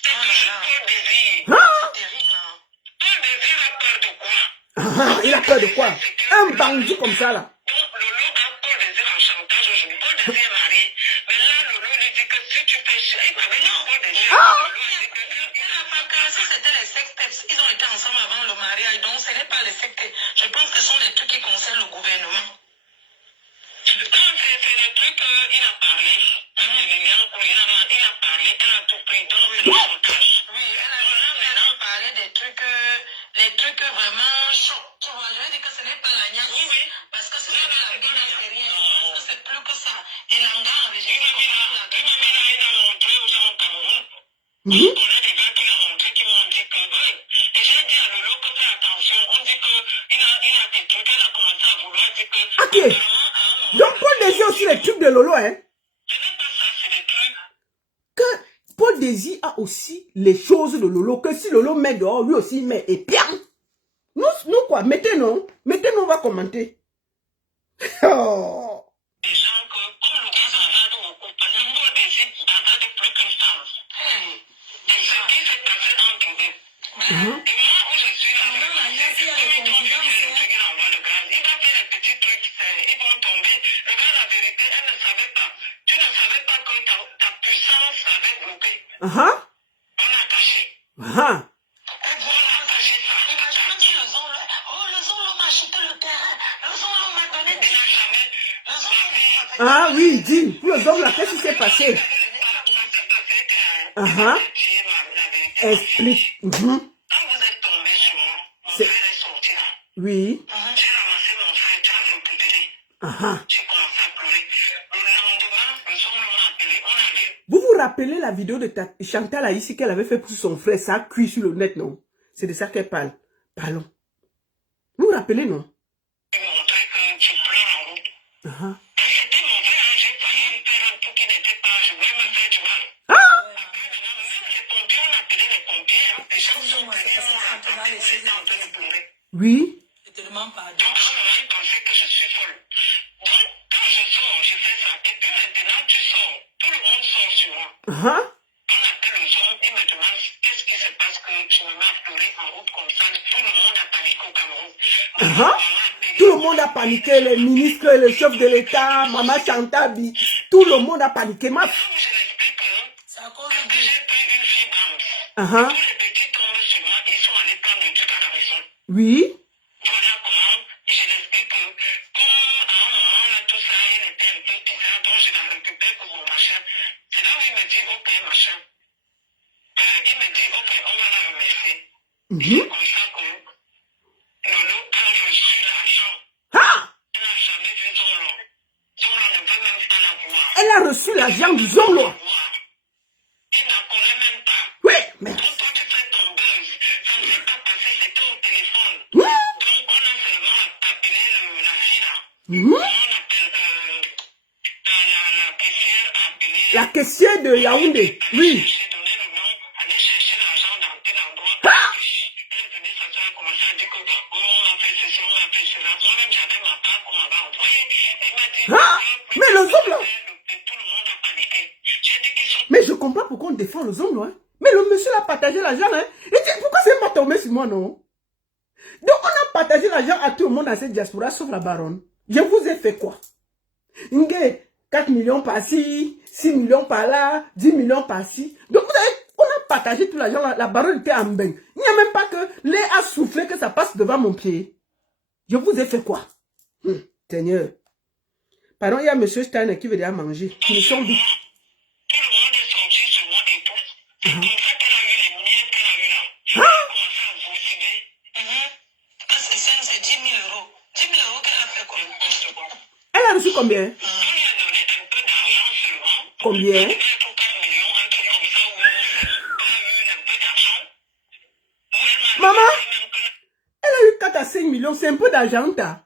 C'est toujours Paul Désir. C'est terrible, hein. Paul Désir a peur de quoi? Il a peur de quoi? Un bandit comme ça là. Donc Lolo a Paul Désir en chantage aujourd'hui. Paul Désir est marié. Mais là, Lolo lui dit que si tu fais chier, il m'avait dit Paul Désir. Si c'était les sextapes, ils ont été ensemble avant le mariage, donc ce n'est pas les sextapes. Je pense que ce sont des trucs qui concernent le gouvernement. Non, c'est des trucs qu'il a parlé. Il a parlé, elle a tout pris, donc c'est le chantage. Oui, elle a maintenant parlé des trucs, les trucs vraiment chauds. Tu vois, je veux dire que ce n'est pas la niaque. Oui. Parce que ce n'est pas la gueule, c'est rien. Je pense que c'est plus que ça. Et l'anga enregistré comment la gueule. Il a montré aux gens au Cameroun. On a des gars qui l'ont montré, qui m'ont dit que, et j'ai dit à Lolo que fais attention, on dit qu'il a des trucs, elle a commencé à vouloir dire que... Ok. Donc Paul Désir aussi les trucs de Lolo, hein. Ce n'est pas ça, c'est des trucs. Que Paul Désir a aussi les choses de Lolo, que si Lolo met dehors, lui aussi il met, et bien. Nous quoi, mettez-nous, on va commenter. Oh. Des gens que, comme le ils en regardent beaucoup, parce que Paul Désir regarde plus qu'une femme. Et ce qui s'est passé entre eux. Et moi, où je suis là, il va faire les petits trucs, ils vont tomber. Regarde la vérité, elle ne savait pas. Tu ne savais pas que ta puissance avait bloqué. On a caché. On a caché ça. Imagine si le Zonglo m'a acheté le terrain. Le Zonglo m'a donné 10 jamais. Le Zonglo. Ah oui, dis, pour les hommes là, qu'est-ce qui s'est passé? Explique. Quand vous êtes tombé sur moi, mon frère est sorti là. Oui. J'ai ramassé mon frère, tu as récupéré. J'ai commencé à pleurer. Le lendemain, le soir, on m'a appelé, on a vu. Vous vous rappelez la vidéo de Chantal ici qu'elle avait fait pour son frère, ça a cuit sur le net, non? C'est de ça qu'elle parle. Parlons. Vous vous rappelez, non? J'ai montré que tu pleures en route. Et c'était mon frère, j'ai failli faire un truc qui n'était pas, je voulais me faire du mal. Après, même les pompiers, on a appelé les pompiers, les gens sont venus, on a appelé, en train de pleurer. Oui. Donc, à un moment, ils pensaient que je suis folle. appelle le son, il me demande qu'est-ce qui se passe que je me mets à pleurer en route comme ça. Tout le monde a paniqué au Cameroun. Tout le monde a paniqué, les ministres, les chefs de l'État, Maman Chantabi, tout le monde a paniqué. Je l'explique que C'est à cause quand de j'ai pris une fille d'âme, tous les petits tombent sur moi, ils sont allés prendre le truc à la maison. Oui. Voilà comment je l'explique que comme à un moment là tout ça il était un peu bizarre, donc je la récupère pour mon machin. C'est là où il me dit ok machin. Il me dit ok on va la remercier. C'est comme ça que Lolo a reçu l'argent. Elle n'a jamais vu Zomlo. Zomlo ne veut même pas la voir. Elle a reçu l'argent du Zomlo. Il la connaît même pas. Oui, mais... Donc toi tu fais ton buzz. Ça ne s'est pas passé, c'était au téléphone. Donc on a seulement appelé la fille là. On appelle la caissière a appelé. La caissière de Yaoundé. Oui. J'ai donné le nom, aller chercher l'argent dans tel endroit. Elle est venue s'asseoir, commencer à dire que oh, on a fait ceci, on a fait cela. Moi-même j'avais ma part qu'on m'avait envoyée. Elle m'a dit mais le Zomlo. tout le monde a paniqué. J'ai dit qu'ils sont. Mais je comprends pourquoi on défend le Zomlo. Hein. Mais le monsieur a partagé l'argent. Hein. Il dit, pourquoi c'est pas tombé sur moi, non? Donc on a partagé l'argent à tout le monde dans cette diaspora, sauf la baronne. Je vous ai fait quoi? 4 millions par-ci, 6 millions par-là, 10 millions par-ci. Donc vous savez, on a partagé tout l'argent. La baronne était en bain. Il n'y a même pas que l'air a soufflé que ça passe devant mon pied. Je vous ai fait quoi? Seigneur. Pardon, il y a M. Steiner qui veut déjà manger. Ils sont vite. Tout le monde est sorti sur moi et tout. C'est comme ça qu'elle a eu les moyens qu'elle a eu là. Elle a commencé à vautiner. Parce que ça, c'est 10 000 euros. 10 000 euros qu'elle a fait comme seconde. Elle a reçu combien? On lui a donné un peu d'argent seulement. Combien? Elle a eu 4 millions, un truc comme ça, où elle a eu un peu d'argent. Maman, elle a eu 4 à 5 millions, c'est un peu d'argent, t'as.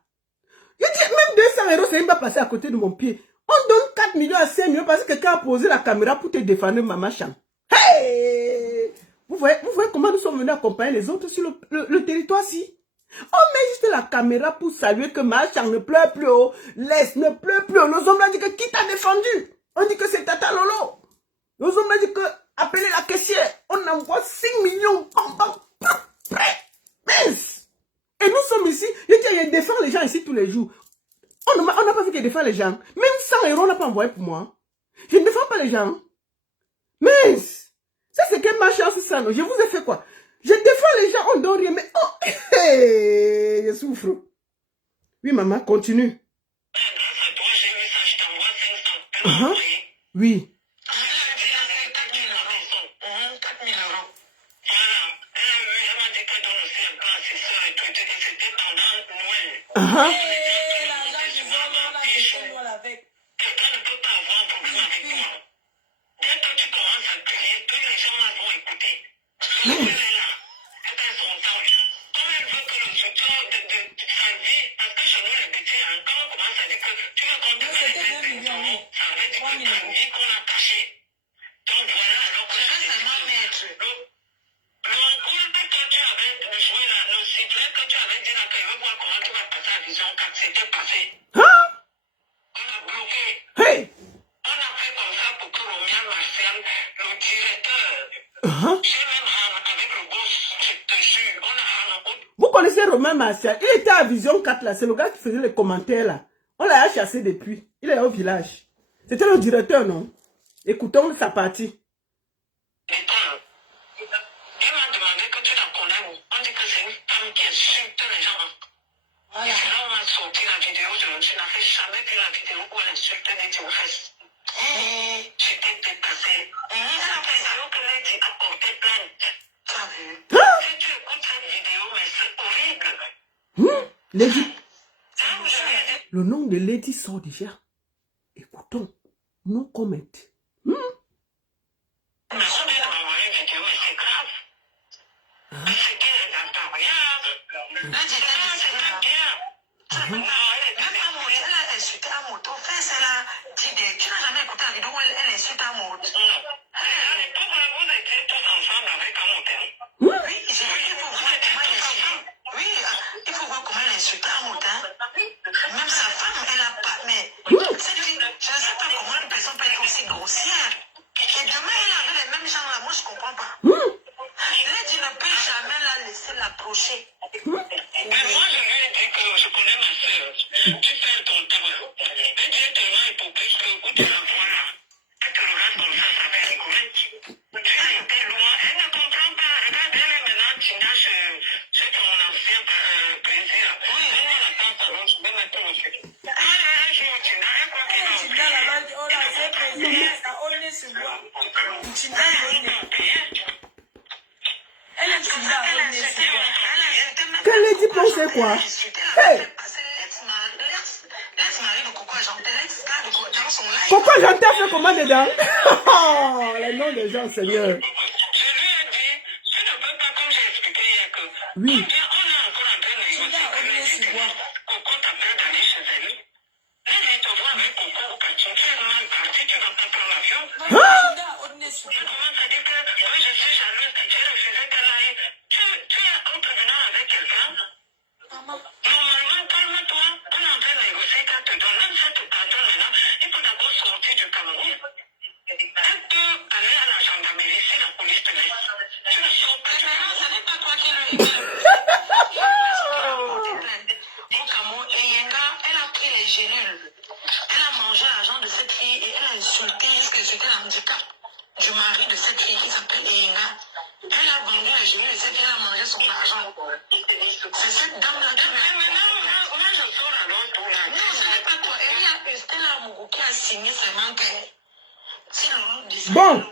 Je dis, même 200 euros, ça ne va pas passer à côté de mon pied. On donne 4 millions à 5 millions parce que quelqu'un a posé la caméra pour te défendre, Maman Cham. Hey! Vous voyez comment nous sommes venus accompagner les autres sur le territoire-ci? On met juste la caméra pour saluer que Maman Cham ne pleure plus. Oh. Laisse, ne pleure plus. Nos hommes ont dit que qui t'a défendu? On dit que c'est Tata Lolo. Nos hommes ont dit que appelez la caissière. On envoie 5 millions en banque. Mince! Et nous sommes ici, je défends les gens ici tous les jours. On n'a pas vu que je défends les gens. Même 100 euros, on n'a pas envoyé pour moi. Je ne défends pas les gens. Mais, ça c'est quelle ma chance ça, non? Je vous ai fait quoi? Je défends les gens, on ne donne rien, mais oh, hey, je souffre. Oui, maman, continue. Grâce à toi, j'ai eu ça, je t'envoie 500. Oui. 4 000 euros. Voilà. Elle m'a dit qu'elle donne aussi un peu à ses soeurs et tout. C'était pendant Noël. Quelqu'un ne peut pas avoir un problème avec toi. Dès que tu commences à crier, tous les gens là vont écouter. Elle est là. Elle prend son temps. Comme elle veut que le soutien de sa vie, parce que chez nous, les bêtises, quand on commence à dire que tu veux qu'on te mette les 5 millions, ça veut dire que ta vie qu'on a cachée. Donc voilà, alors que c'est moi maître. L'encours que tu avais joué là, le sifflet que tu avais dit là, que je veux voir comment tu vas passer à Vision 4, c'était passé. On a bloqué. Hey! On a fait comme ça pour que Romain Martial, le directeur, j'ai même avec le boss, je te jure, on a Vous connaissez Romain Martial? Il était à Vision 4 là, c'est le gars qui faisait les commentaires là. On l'a chassé depuis. Il est au village. C'était le directeur, non? Écoutons sa partie. Elle m'a demandé que tu la connais où. On dit que c'est une femme qui insulte les gens. Et c'est là où on a sorti la vidéo. Je n'avais jamais vu la vidéo où elle insulte les fesses. J'étais dépassée. Elle a fait ça que Lady a porté plainte. Tu as vu? Si tu écoutes cette vidéo, mais c'est horrible. Lady. Le nom de Lady sort déjà. Écoutons. No comment. Mais on est dans une vidéo et c'est grave. C'était incroyable. C'était bien. Elle a insulté à moto. Elle a dit des... Tu n'as jamais écouté la vidéo où elle insulte à moto? Vous étiez tous ensemble avec un moteur. Oui, j'ai vu. Il faut voir comment elle insulte. Oui, il faut voir comment elle insulte à moteur. Même sa femme, elle a pas... Mais je ne sais pas comment une personne peut être aussi grossière. Et demain, la vois là. Elle te regarde comme ça fait rigoler. Tu as été loin. Elle ne comprend pas. Regarde, elle est maintenant, tu nages sur ton ancien plaisir. Oui, elle a la tête alors je vais mettre le fait. Un jour, tu n'as elle croit qu'elle a oublié. Tu n'as là-bas, on a fait plaisir, ça, on est sur moi. Tu n'as donné. Elle est sur moi, on est sur moi. Quel est dit penser quoi? Hey! Coco Janté fait comment dedans? Oh, les noms des gens, Seigneur. Je lui ai dit, tu ne peux pas, comme j'ai expliqué hier, que Oui. on est encore en train de négocier. Coco t'appelle d'aller chez elle. Elle te voit avec Coco au quartier. Tu es mal parti, tu vas pas prendre l'avion. Tu commences à dire que oui, je suis jalouse, j'ai refusé qu'elle aille. Tu es en tribunal avec quelqu'un. Normalement, calme-toi. On est en train de négocier qu'elle te donne. Même si tu pardonnes maintenant, il faut d'abord sortir du Cameroun. Elle peut aller à la gendarmerie si la police te laisse. Tu ne sors pas du Cameroun. Ce n'est pas toi qui le au Cameroun, et Yenga, elle a pris les gélules. Elle a mangé l'argent de cette fille et elle a insulté, jusqu'à insulter l'handicap du mari de cette fille qui s'appelle Yenga. Elle a vendu les gélules et cette fille a mangé son argent. C'est cette dame-là qui m'a... Moi, je sors alors pour la... Non, ce n'est pas toi. Elle a Stella Mougou qui a signé seulement que... C'est le nom du... Bon,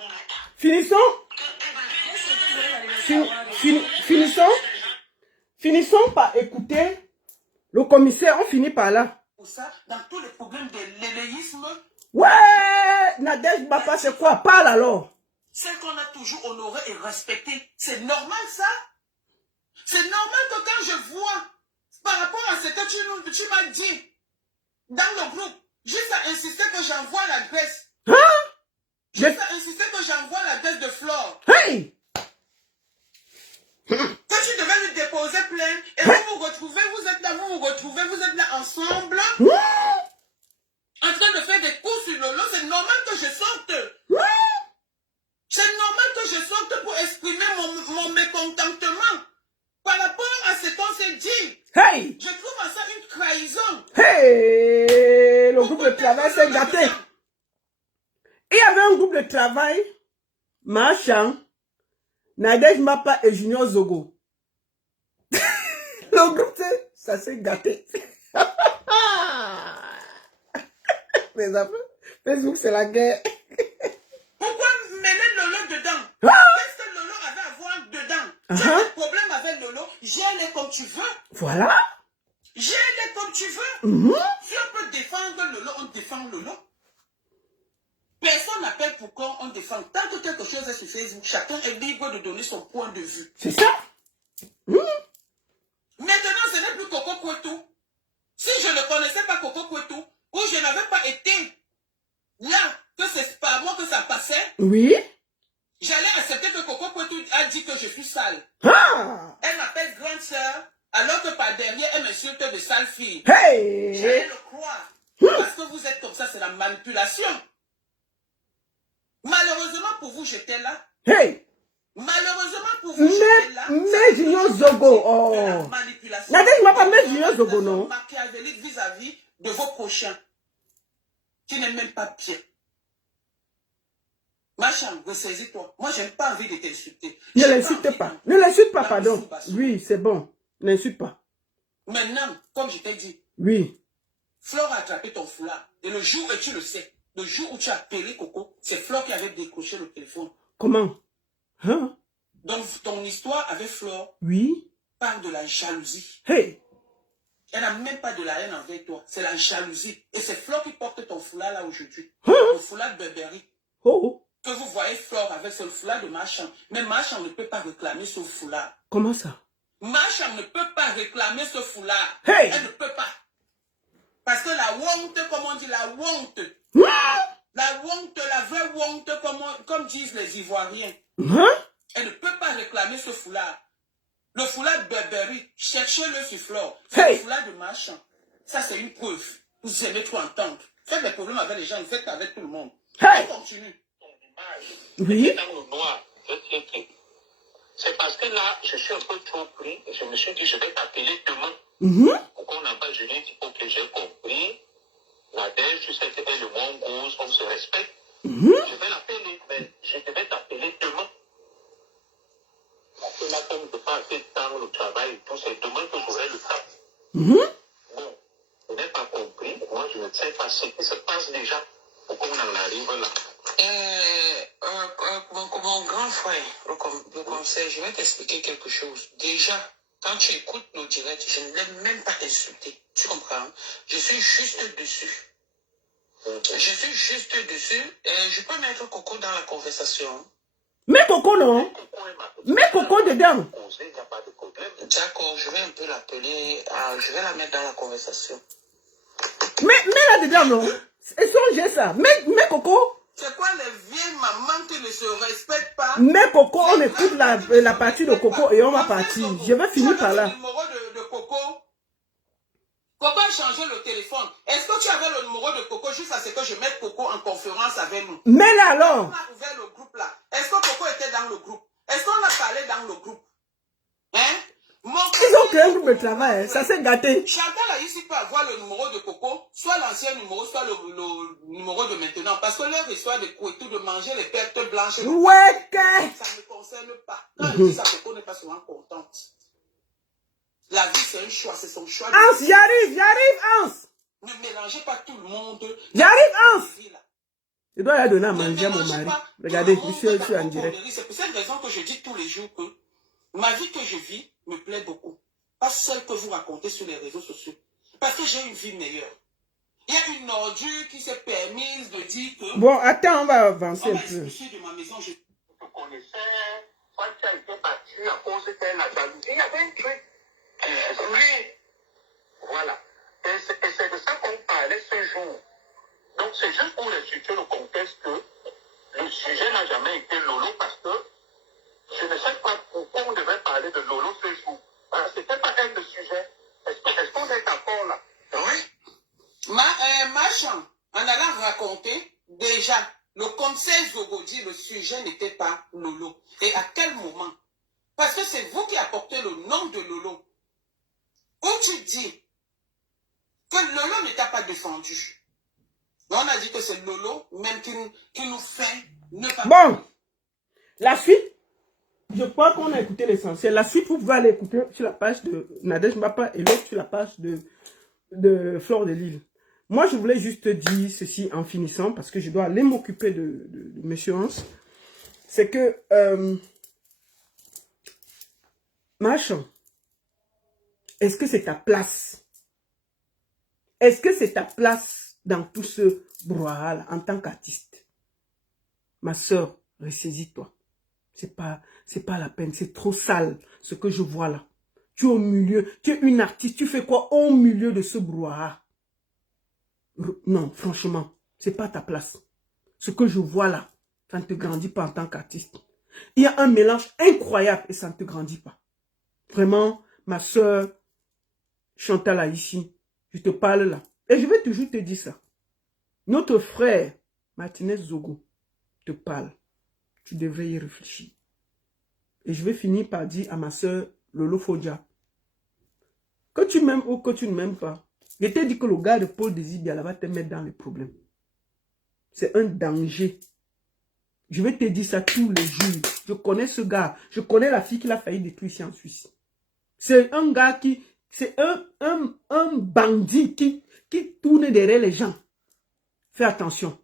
finissons. Finissons par écouter le commissaire. On finit par là. Pour ça, dans tous les problèmes de l'éléisme, Ouais, Nadège Bapa, c'est quoi? Parle alors. celle qu'on a toujours honorée et respectée, c'est normal ça? C'est normal que quand je vois, par rapport à ce que tu m'as dit, dans le groupe, juste à insister que j'envoie l'adresse. Hein? Juste à insister que j'envoie l'adresse de Flore. Hey! Que tu devais lui déposer plainte et vous vous retrouvez, vous êtes là ensemble, en train de faire des coups sur Lolo, c'est normal que je sorte. C'est normal que je sorte pour exprimer mon mécontentement par rapport à ce qu'on s'est dit. Hey! Je trouve ça une trahison. Hey! Le groupe de travail s'est gâté. Il y avait un groupe de travail, Marchand, Nadège Mapa et Junior Zogo. Le groupe, ça s'est gâté. Les affaires, Facebook, c'est la guerre. Pourquoi mêler Lolo dedans? Qu'est-ce que Lolo avait à voir dedans? Tu as des problèmes avec Lolo, gère-les comme tu veux. Voilà. Gère-les comme tu veux. Si on peut défendre Lolo, on défend Lolo. Personne n'appelle pourquoi on défend. Tant que quelque chose est sur Facebook, chacun est libre de donner son point de vue. C'est ça. Maintenant, ce n'est plus Coco Kwetu. Si je ne connaissais pas Coco Kwetu, ou je n'avais pas été là, que c'est par moi que ça passait, Oui. j'allais accepter que Coco Kwetu a dit que je suis sale. Ah. Elle m'appelle grande sœur, alors que par derrière, elle m'insulte de sale fille. Hey. J'allais le croire. Parce que vous êtes comme ça, c'est la manipulation. Malheureusement pour vous, j'étais là. Hey. Malheureusement pour vous, j'étais là. Mais Junior Zogo, oh. La manipulation. Nadège Mapa, mais Junior Zogo, non? Machiavélique vis-à-vis de vos prochains. Qui n'est même pas bien. Ma chambre, ressaisis-toi. Moi, je n'ai pas envie de t'insulter. Ne l'insulte pas. Ne l'insulte pas, pardon. Oui, c'est bon. N'insulte pas. Maintenant, comme je t'ai dit, oui. Flore a attrapé ton foulard. Et le jour, et tu le sais, le jour où tu as appelé Coco, c'est Flore qui avait décroché le téléphone. Comment? Hein? Donc, ton histoire avec Flore Oui. parle de la jalousie. Hey. Elle n'a même pas de la haine envers toi. C'est la jalousie. Et c'est Flore qui porte ton foulard là aujourd'hui. Hein? Le foulard de Burberry. Oh. Que vous voyez Flore avec ce foulard de Marchand. Mais Marchand ne peut pas réclamer ce foulard. Comment ça? Marchand ne peut pas réclamer ce foulard. Hey. Elle ne peut pas. Parce que la honte, comme on dit, la honte. La honte, la vraie honte, comme disent les Ivoiriens. Elle ne peut pas réclamer ce foulard. Le foulard de Burberry, cherchez-le sur Flore. C'est le foulard de Marchand. Ça, c'est une preuve. Vous aimez trop entendre. Faites des problèmes avec les gens, vous faites avec tout le monde. Hey. On continue. Oui. Dans le noir, c'est parce que là, je suis un peu trop pris. Je me suis dit, je vais t'appeler demain. Pour qu'on n'a pas, je lui ai dit, ok, j'ai compris. Nadège, tu sais qu'elle et moi, on cause, on se respecte. Mhm. Je vais l'appeler, mais je devais t'appeler demain. Parce que là, comme je n'ai pas assez de temps, le travail et tout, c'est demain que j'aurai le temps. Mhm. Bon, je n'ai pas compris. Moi, je ne sais pas ce qui se passe déjà. Pourquoi on en arrive là? Mon grand frère, le conseil, je vais t'expliquer quelque chose. Déjà, quand tu écoutes nos directs, je ne l'ai même pas insulté. Tu comprends? Je suis juste dessus. Je suis juste dessus. Je peux mettre Coco dans la conversation. Mais Coco, non. Mais Coco dedans. D'accord, je vais un peu l'appeler. Je vais la mettre dans la conversation. Mais là-dedans, non. Et songez ça. Mais Coco. C'est quoi les vieilles mamans qui ne se respectent pas? Mais Coco, on écoute la partie de Coco et on va partir. Je vais finir par là. Le numéro de Coco. Coco a changé le téléphone. Est-ce que tu avais le numéro de Coco juste à ce que je mette Coco en conférence avec nous? Mais là alors. On a ouvert le groupe là. Est-ce que Coco était dans le groupe? Est-ce qu'on a parlé dans le groupe? Hein? Ils ont créé un groupe de travail, hein. Ça s'est gâté. Chantal a ici peut avoir le numéro de Coco, soit l'ancien numéro, soit le numéro de maintenant. Parce que leur histoire de couetou, de manger les pertes blanches. Ouais, ça ne me concerne pas. Quand je dis ça, Coco n'est pas souvent contente. La vie, c'est un choix, c'est son choix. Hans, j'arrive, Hans. Ne mélangez pas tout le monde. J'arrive, Hans. Je dois y donner à manger à mon mari. Regardez, je suis en direct. C'est pour cette raison que je dis tous les jours que ma vie que je vis me plaît beaucoup. Pas celle que vous racontez sur les réseaux sociaux. Parce que j'ai une vie meilleure. Il y a une ordure qui s'est permise de dire que... Bon, attends, on va avancer un peu. De ma maison, je te connaissais, toi tu as été battu à cause de la jalousie. Il y avait un truc. Oui. Voilà. Et c'est de ça qu'on parlait ce jour. Donc c'est juste pour expliquer le contexte que le sujet n'a jamais été Lolo parce que je ne sais pas pourquoi on devait parler de Lolo ce jour. C'était pas elle le sujet. Est-ce qu'on est d'accord là? Oui. Machin, en allant raconter, déjà, le conseil Zogodi, le sujet n'était pas Lolo. Et à quel moment? Parce que c'est vous qui apportez le nom de Lolo. Où tu dis que Lolo ne t'a pas défendu. Mais on a dit que c'est Lolo même qui nous fait ne pas... Bon, la suite, je crois qu'on a écouté l'essentiel. La suite, vous pouvez aller écouter sur la page de Nadège Mbapa et l'autre sur la page de Fleur de Lille. Moi, je voulais juste dire ceci en finissant, parce que je dois aller m'occuper de M. Hans. C'est que, machin, est-ce que c'est ta place? Est-ce que c'est ta place dans tout ce brouhaha en tant qu'artiste? Ma soeur, ressaisis-toi. C'est pas la peine, c'est trop sale ce que je vois là. Tu es au milieu, tu es une artiste, tu fais quoi au milieu de ce brouhaha? Non, franchement, c'est pas ta place. Ce que je vois là, ça ne te grandit pas en tant qu'artiste. Il y a un mélange incroyable et ça ne te grandit pas. Vraiment, ma soeur Chantal a ici, je te parle là. Et je vais toujours te dire ça. Notre frère, Martinez Zogo, te parle. Tu devrais y réfléchir. Et je vais finir par dire à ma soeur Lolo Fodja, que tu m'aimes ou que tu ne m'aimes pas, je t'ai dit que le gars de Paul Désir va te mettre dans les problèmes. C'est un danger. Je vais te dire ça tous les jours. Je connais ce gars. Je connais la fille qui l'a failli détruire ici en Suisse. C'est un gars qui... C'est un bandit qui tourne derrière les gens. Fais attention.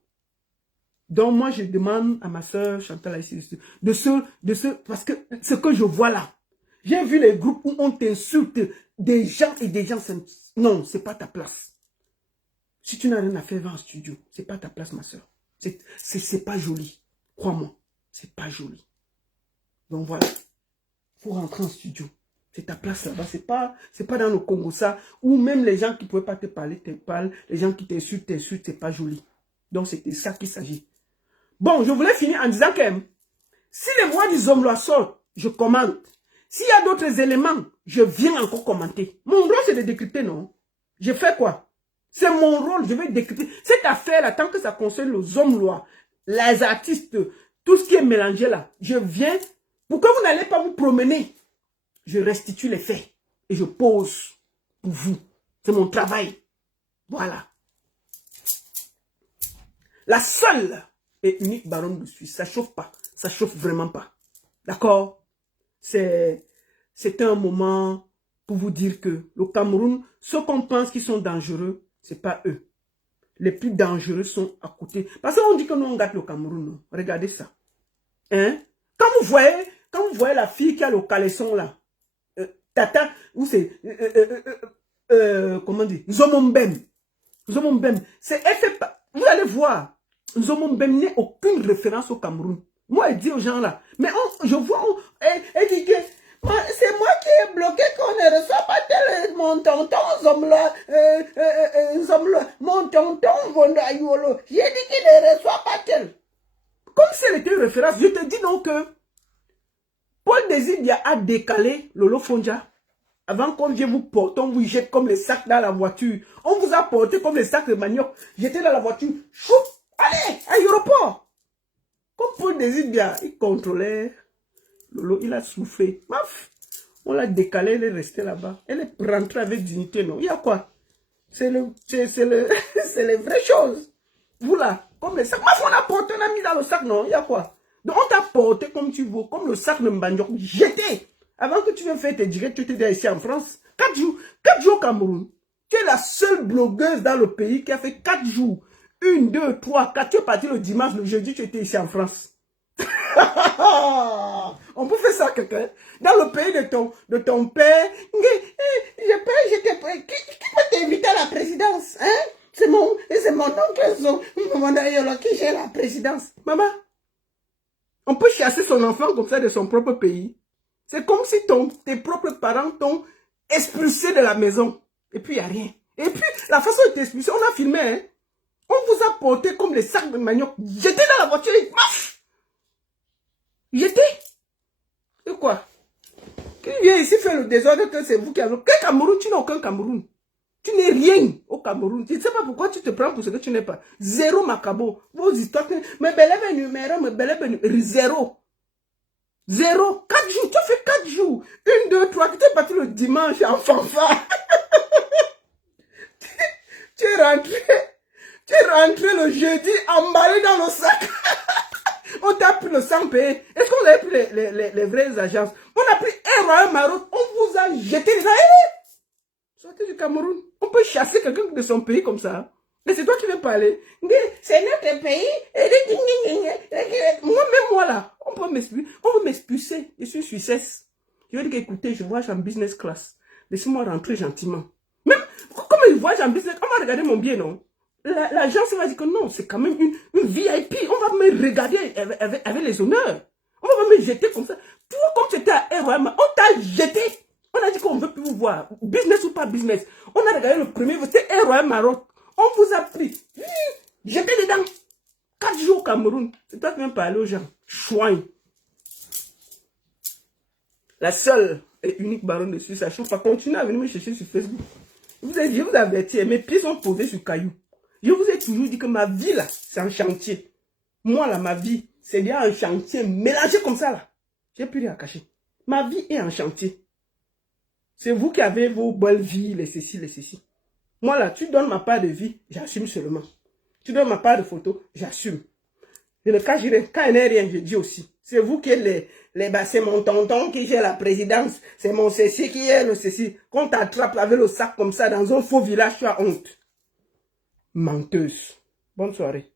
Donc moi, je demande à ma soeur Chantal ici, parce que ce que je vois là, j'ai vu les groupes où on t'insulte des gens et des gens. Non, c'est pas ta place. Si tu n'as rien à faire, va en studio. C'est pas ta place, ma soeur. C'est pas joli. Crois-moi, c'est pas joli. Donc voilà. Faut rentrer en studio. C'est ta place là-bas. C'est pas dans le Congo ça, où même les gens qui ne pouvaient pas te parler, te parlent. Les gens qui t'insultent, c'est pas joli. Donc c'était ça qu'il s'agit. Bon, je voulais finir en disant que si les mois du Zomloa sortent, je commente. S'il y a d'autres éléments, je viens encore commenter. Mon rôle, c'est de décrypter, non? Je fais quoi? C'est mon rôle, je vais décrypter. Cette affaire-là, tant que ça concerne le Zomloa, les artistes, tout ce qui est mélangé là, je viens. Pourquoi vous n'allez pas vous promener? Je restitue les faits et je pose pour vous. C'est mon travail. Voilà. La seule et unique baronne de Suisse. Ça chauffe pas. Ça chauffe vraiment pas. D'accord? C'est un moment pour vous dire que le Cameroun, ceux qu'on pense qu'ils sont dangereux, c'est pas eux. Les plus dangereux sont à côté. Parce qu'on dit que nous on gâte le Cameroun. Non? Regardez ça. Hein? Quand vous voyez la fille qui a le caleçon là, Tata, ou c'est, comment dire, Zomombem. Zomombem. Elle fait pas, vous allez voir, Zomombem n'est aucune référence au Cameroun. Moi, elle dit aux gens là, mais je vois, elle dit que, c'est moi qui ai bloqué qu'on ne reçoit pas tel mon tonton Zomla, mon tonton Vondayolo. J'ai dit qu'il ne reçoit pas tel. Comme si elle était une référence, je te dis donc que Paul Désir a décalé Lolo Fonja. Avant qu'on vienne vous porter, on vous jette comme les sacs dans la voiture. On vous a porté comme les sacs de manioc. J'étais dans la voiture. Chou, allez, à l'aéroport. Comme Paul Désir, il contrôlait Lolo, il a soufflé. Maf, on l'a décalé, elle est restée là-bas. Elle est rentrée avec dignité, non? Il y a quoi? C'est les vraies choses. Vous là, comme les sacs. Maf, on a porté, on a mis dans le sac, non? Il y a quoi? Donc on t'a porté comme tu veux, comme le sac de Mbanyok, jeté. Avant que tu viennes faire tes directs, tu étais ici en France. 4 jours au Cameroun. Tu es la seule blogueuse dans le pays qui a fait 4 jours. 1, 2, 3, 4. Tu es parti le dimanche, le jeudi, tu étais ici en France. On peut faire ça à quelqu'un. Dans le pays de ton père. Qui peut t'inviter à la présidence? Hein? C'est mon oncle qui gère la présidence. Maman, on peut chasser son enfant comme ça de son propre pays. C'est comme si tes propres parents t'ont expulsé de la maison. Et puis, il n'y a rien. Et puis, la façon de t'expulser, on a filmé. Hein? On vous a porté comme les sacs de manioc. J'étais dans la voiture et maf! J'étais. Et quoi? Qui vient ici faire le désordre que c'est vous qui avez... Quel Cameroun? Tu n'as aucun Cameroun. Tu n'es rien au Cameroun. Je ne sais pas pourquoi tu te prends pour ce que tu n'es pas. Zéro macabo. Vos histoires... Mais belève numéro, mais belève zéro. 0, 4 jours, tu as fait 4 jours. 1, 2, 3, tu es parti le dimanche en fanfare. Tu es rentré le jeudi emballé dans le sac. On t'a pris le sang payé. Est-ce qu'on a pris les vraies agences? On a pris un Royal Maroc, on vous a jeté les sortez du Cameroun. On peut chasser quelqu'un de son pays comme ça. Mais c'est toi qui veux parler. C'est notre pays. Moi là, on veut m'expulser. Je suis Suissesse. Je veux dire écoutez, je voyage en business class. Laissez-moi rentrer gentiment. Même, comme je voyage en business, on va regarder mon bien, non? L'agence va dire que non, c'est quand même une VIP. On va me regarder avec les honneurs. On va me jeter comme ça. Toi, comme tu étais à ROM, on t'a jeté. On a dit qu'on ne veut plus vous voir. Business ou pas business. On a regardé le premier, c'était ROM Maroc. On vous a pris. J'étais dedans. 4 jours au Cameroun. C'est toi qui viens parler aux gens. Chouin. La seule et unique baronne de Suisse, ça chauffe pas. Continuez à venir me chercher sur Facebook. Je vous avertis, mes pieds sont posés sur cailloux. Je vous ai toujours dit que ma vie là, c'est un chantier. Moi là, ma vie, c'est bien un chantier mélangé comme ça là. J'ai plus rien à cacher. Ma vie est un chantier. C'est vous qui avez vos belles vies, les ceci, les ceci. Moi là, tu donnes ma part de vie, j'assume seulement. Tu donnes ma part de photo, j'assume. Et le cas, quand il n'y a rien, je dis aussi. C'est vous qui êtes c'est mon tonton qui gère la présidence. C'est mon ceci qui est le ceci. Quand t'attrape avec le sac comme ça dans un faux village, tu as honte. Menteuse. Bonne soirée.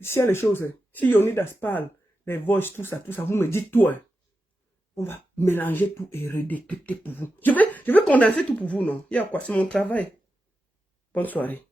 S'il y a les choses, si Yonidas parle, les voices, tout ça, vous me dites tout. Hein. On va mélanger tout et redécrypter pour vous. Je vais condenser tout pour vous, non? Il y a quoi? C'est mon travail. Bonne soirée.